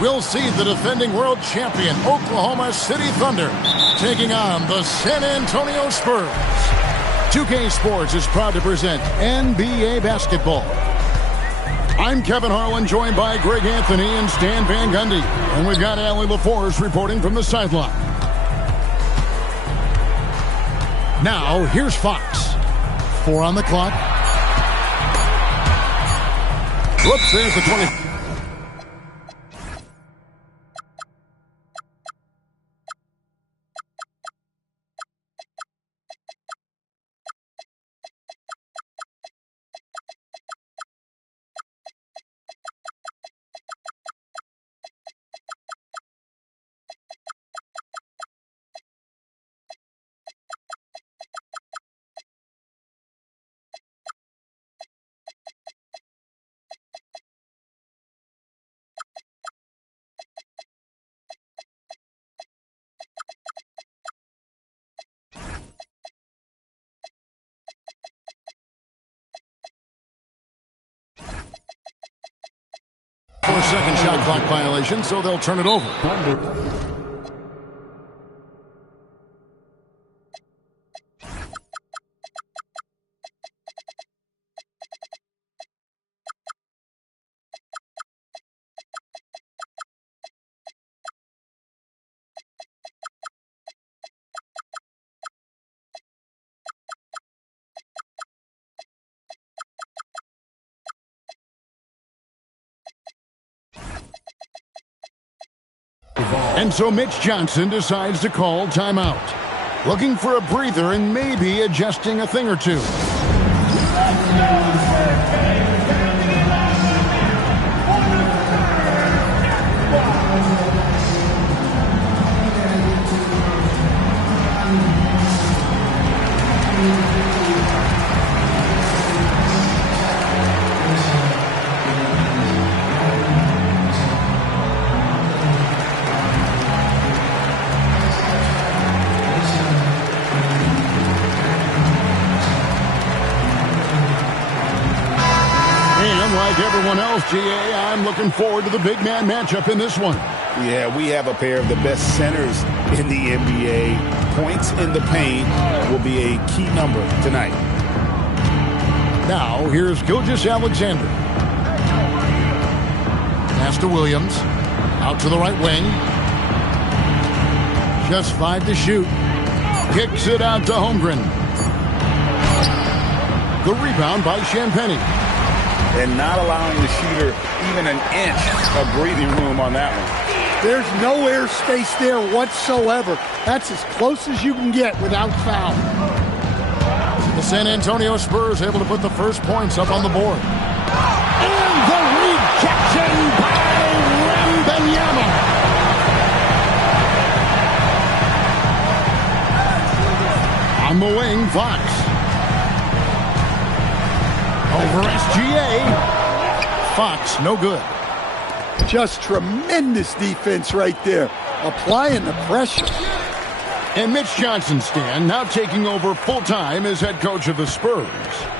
We'll see the defending world champion Oklahoma City Thunder taking on the San Antonio Spurs. 2K Sports is proud to present NBA basketball. I'm Kevin Harlan, joined by Greg Anthony and Stan Van Gundy. And we've got Allie LaForce reporting from the sideline. Now, here's Fox. 4 on the clock. Whoops, there's the 20. For a second shot clock violation, so they'll turn it over. And so Mitch Johnson decides to call timeout. Looking for a breather and maybe adjusting a thing or two. Like everyone else, GA, I'm looking forward to the big man matchup in this one. Yeah, we have a pair of the best centers in the NBA. Points in the paint will be a key number tonight. Now, here's Gilgeous-Alexander. Pass to Williams. Out to the right wing. Just 5 to shoot. Kicks it out to Holmgren. The rebound by Champagnie. And not allowing the shooter even an inch of breathing room on that one. There's no air space there whatsoever. That's as close as you can get without foul. The San Antonio Spurs able to put the first points up on the board. And the rejection by Wembanyama. On the wing, Fox. Over SGA. Fox, no good. Just tremendous defense right there. Applying the pressure. And Mitch Johnson, Stan, now taking over full-time as head coach of the Spurs.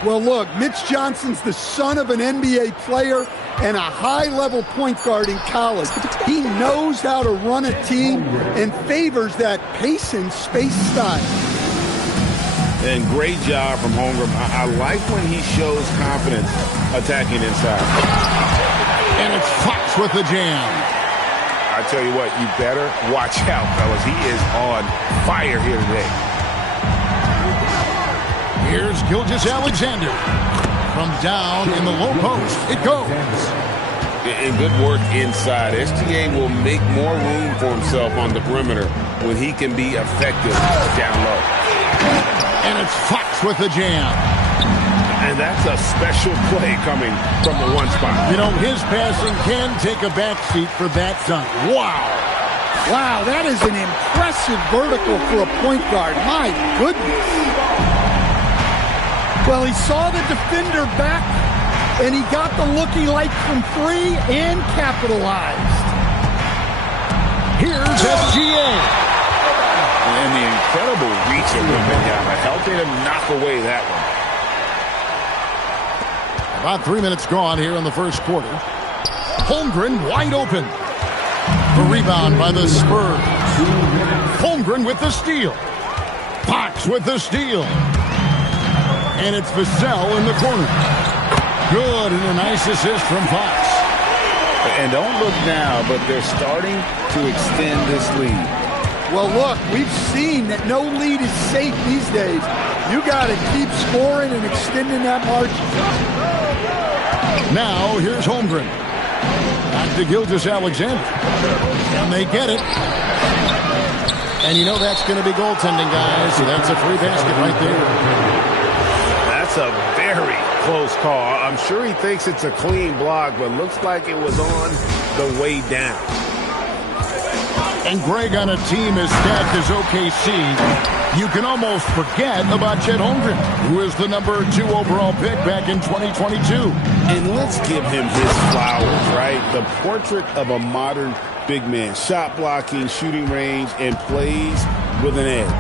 Well, look, Mitch Johnson's the son of an NBA player and a high-level point guard in college. He knows how to run a team and favors that pace and space style. And great job from Holmgren. I like when he shows confidence attacking inside. And it's Fox with the jam. I tell you what, you better watch out, fellas. He is on fire here today. Here's Gilgeous-Alexander. From down in the low post. It goes. And good work inside. SGA will make more room for himself on the perimeter when he can be effective down low. And it's Fox with the jam. And that's a special play coming from the one spot. You know, his passing can take a backseat for that dunk. Wow. Wow, that is an impressive vertical for a point guard. My goodness. Well, he saw the defender back, and he got the looky like from 3 and capitalized. Here's SGA. And the incredible reach of Wembanyama helping him knock away that one. About 3 minutes gone here in the first quarter. Holmgren wide open. The rebound by the Spurs. Holmgren with the steal. Fox with the steal. And it's Vassell in the corner. Good, and a nice assist from Fox. And don't look now, but they're starting to extend this lead. Well, look, we've seen that no lead is safe these days. You got to keep scoring and extending that margin. Now, here's Holmgren. Back to Gilgeous-Alexander. And they get it. And you know that's going to be goaltending, guys. So that's a free basket right there. That's a very close call. I'm sure he thinks it's a clean block, but looks like it was on the way down. And Greg, on a team as stacked as OKC, you can almost forget about Chet Holmgren, who is the number 2 overall pick back in 2022. And let's give him his flowers, right? The portrait of a modern big man. Shot blocking, shooting range, and plays with an edge.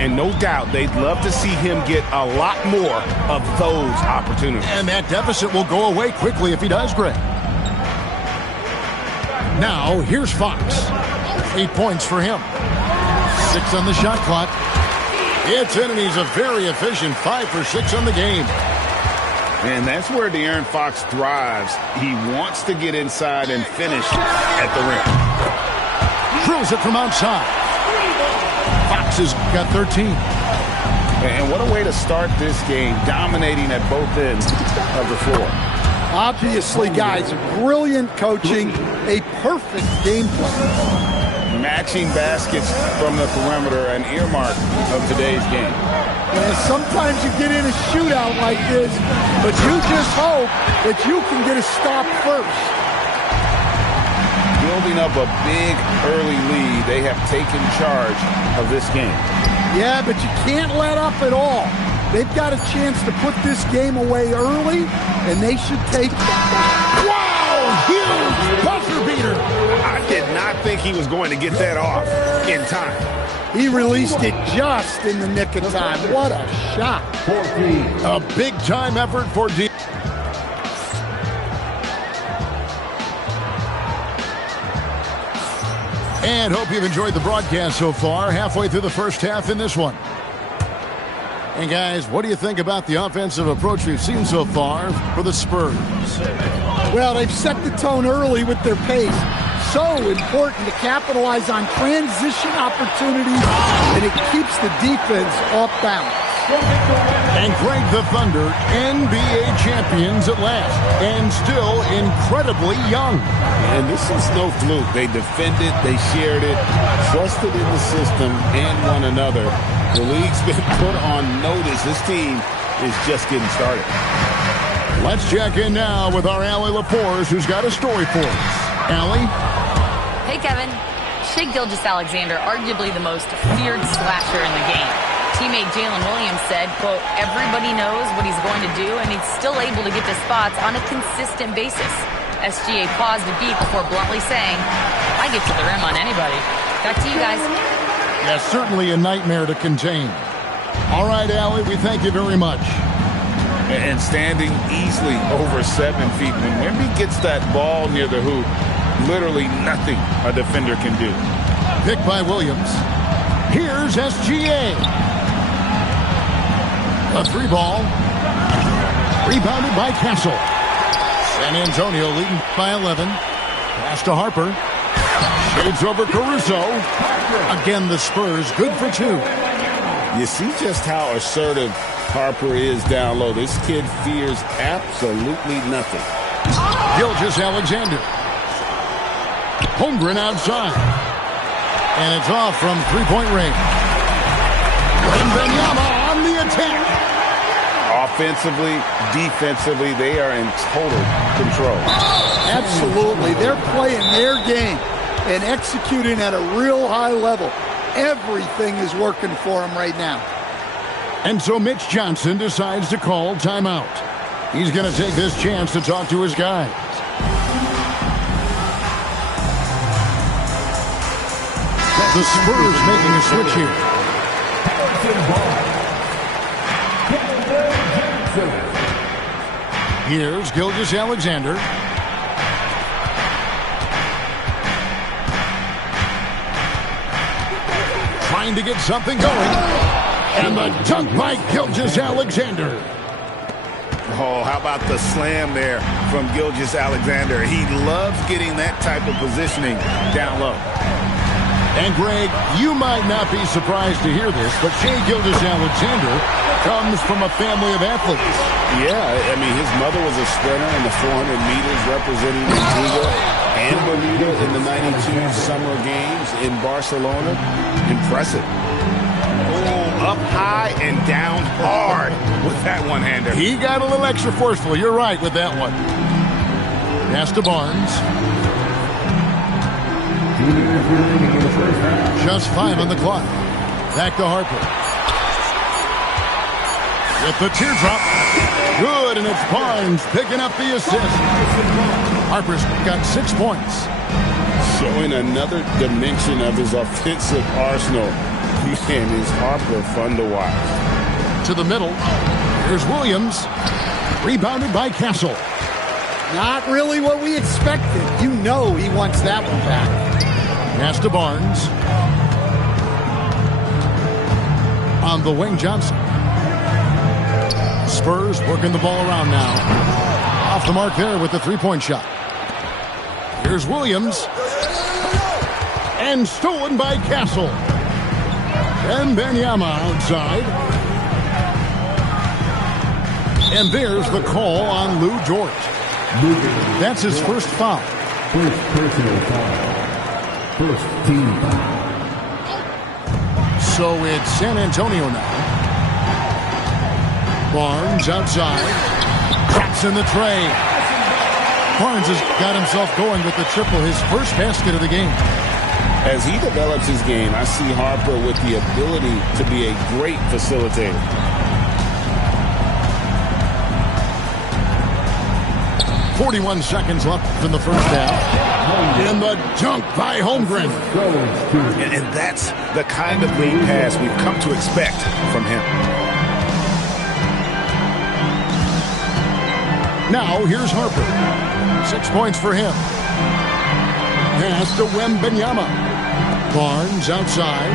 And no doubt they'd love to see him get a lot more of those opportunities. And that deficit will go away quickly if he does, Greg. Now, here's Fox. 8 points for him. 6 on the shot clock. It's in, and he's a very efficient 5 for 6 on the game. And that's where De'Aaron Fox thrives. He wants to get inside and finish at the rim. Drills it from outside. Fox has got 13. And what a way to start this game, dominating at both ends of the floor. Obviously, guys, brilliant coaching, a perfect game plan. Matching baskets from the perimeter, an earmark of today's game. And sometimes you get in a shootout like this, but you just hope that you can get a stop first. Building up a big early lead, they have taken charge of this game. Yeah, but you can't let up at all. They've got a chance to put this game away early, and they should take it. Wow! Huge buzzer beater! I did not think he was going to get that off in time. He released it just in the nick of time. What a shot. A big-time effort for D. And hope you've enjoyed the broadcast so far. Halfway through the first half in this one. And guys, what do you think about the offensive approach we've seen so far for the Spurs? Well, they've set the tone early with their pace. So important to capitalize on transition opportunities, and it keeps the defense off balance. And Greg, the Thunder, NBA champions at last, and still incredibly young. And this is no fluke. They defended, they shared it, trusted in the system and one another. The league's been put on notice. This team is just getting started. Let's check in now with our Allie LaForce, who's got a story for us. Allie? Hey, Kevin. Shai Gilgeous-Alexander, arguably the most feared slasher in the game. Teammate Jalen Williams said, quote, everybody knows what he's going to do, and he's still able to get to spots on a consistent basis. SGA paused a beat before bluntly saying, I get to the rim on anybody. Back to you guys. Yeah, certainly a nightmare to contain. All right, Allie, we thank you very much. And standing easily over 7 feet. When Wemby gets that ball near the hoop, literally nothing a defender can do. Picked by Williams. Here's SGA. A 3-ball. Rebounded by Castle. San Antonio leading by 11. Pass to Harper. Shades over Caruso. Again, the Spurs good for 2. You see just how assertive Harper is down low. This kid fears absolutely nothing. Gilgeous-Alexander. Holmgren outside. And it's off from three-point range. Wembanyama on the attack. Offensively, defensively, they are in total control. Absolutely. They're playing their game and executing at a real high level. Everything is working for them right now. And so Mitch Johnson decides to call timeout. He's going to take this chance to talk to his guys. The Spurs making a switch here. Here's Gilgeous-Alexander. Trying to get something going. And the dunk by Gilgeous-Alexander. Oh, how about the slam there from Gilgeous-Alexander? He loves getting that type of positioning down low. And, Greg, you might not be surprised to hear this, but Shai Gilgeous-Alexander comes from a family of athletes. Yeah, I mean, his mother was a sprinter in the 400 meters representing Antigua and Bermuda in the 92 Summer Games in Barcelona. Impressive. Oh, up high and down hard with that one-hander. He got a little extra forceful. You're right with that one. Pass to Barnes. Just 5 on the clock. Back to Harper. With the teardrop. Good, and it's Barnes picking up the assist. Harper's got 6 points. Showing another dimension of his offensive arsenal. Man, is Harper fun to watch. To the middle. Here's Williams. Rebounded by Castle. Not really what we expected. You know he wants that one back. Pass to Barnes. On the wing, Johnson. Spurs working the ball around now. Off the mark there with the three-point shot. Here's Williams. And stolen by Castle. And Wembanyama outside. And there's the call on Lou George. That's his first foul. First personal foul. First team foul. So it's San Antonio now. Barnes outside. Drops in the tray. Barnes has got himself going with the triple, his first basket of the game. As he develops his game, I see Harper with the ability to be a great facilitator. 41 seconds left in the first half. And the dunk by Holmgren. And that's the kind of lead pass we've come to expect from him. Now here's Harper. 6 points for him. Pass to Wembanyama. Barnes outside.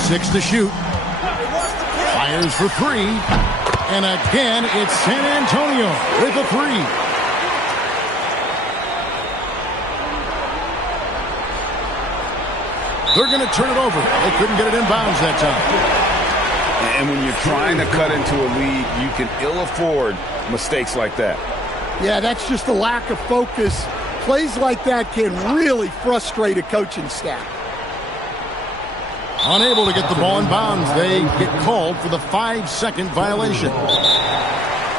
6 to shoot. Fires for 3. And again, it's San Antonio with a 3. They're going to turn it over. They couldn't get it in bounds that time. And when you're trying to cut into a lead, you can ill afford mistakes like that. Yeah, that's just a lack of focus. Plays like that can really frustrate a coaching staff. Unable to get the ball in bounds. They get called for the 5-second violation.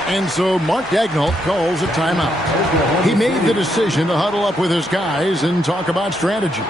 And so Mark Daigneault calls a timeout. He made the decision to huddle up with his guys and talk about strategy.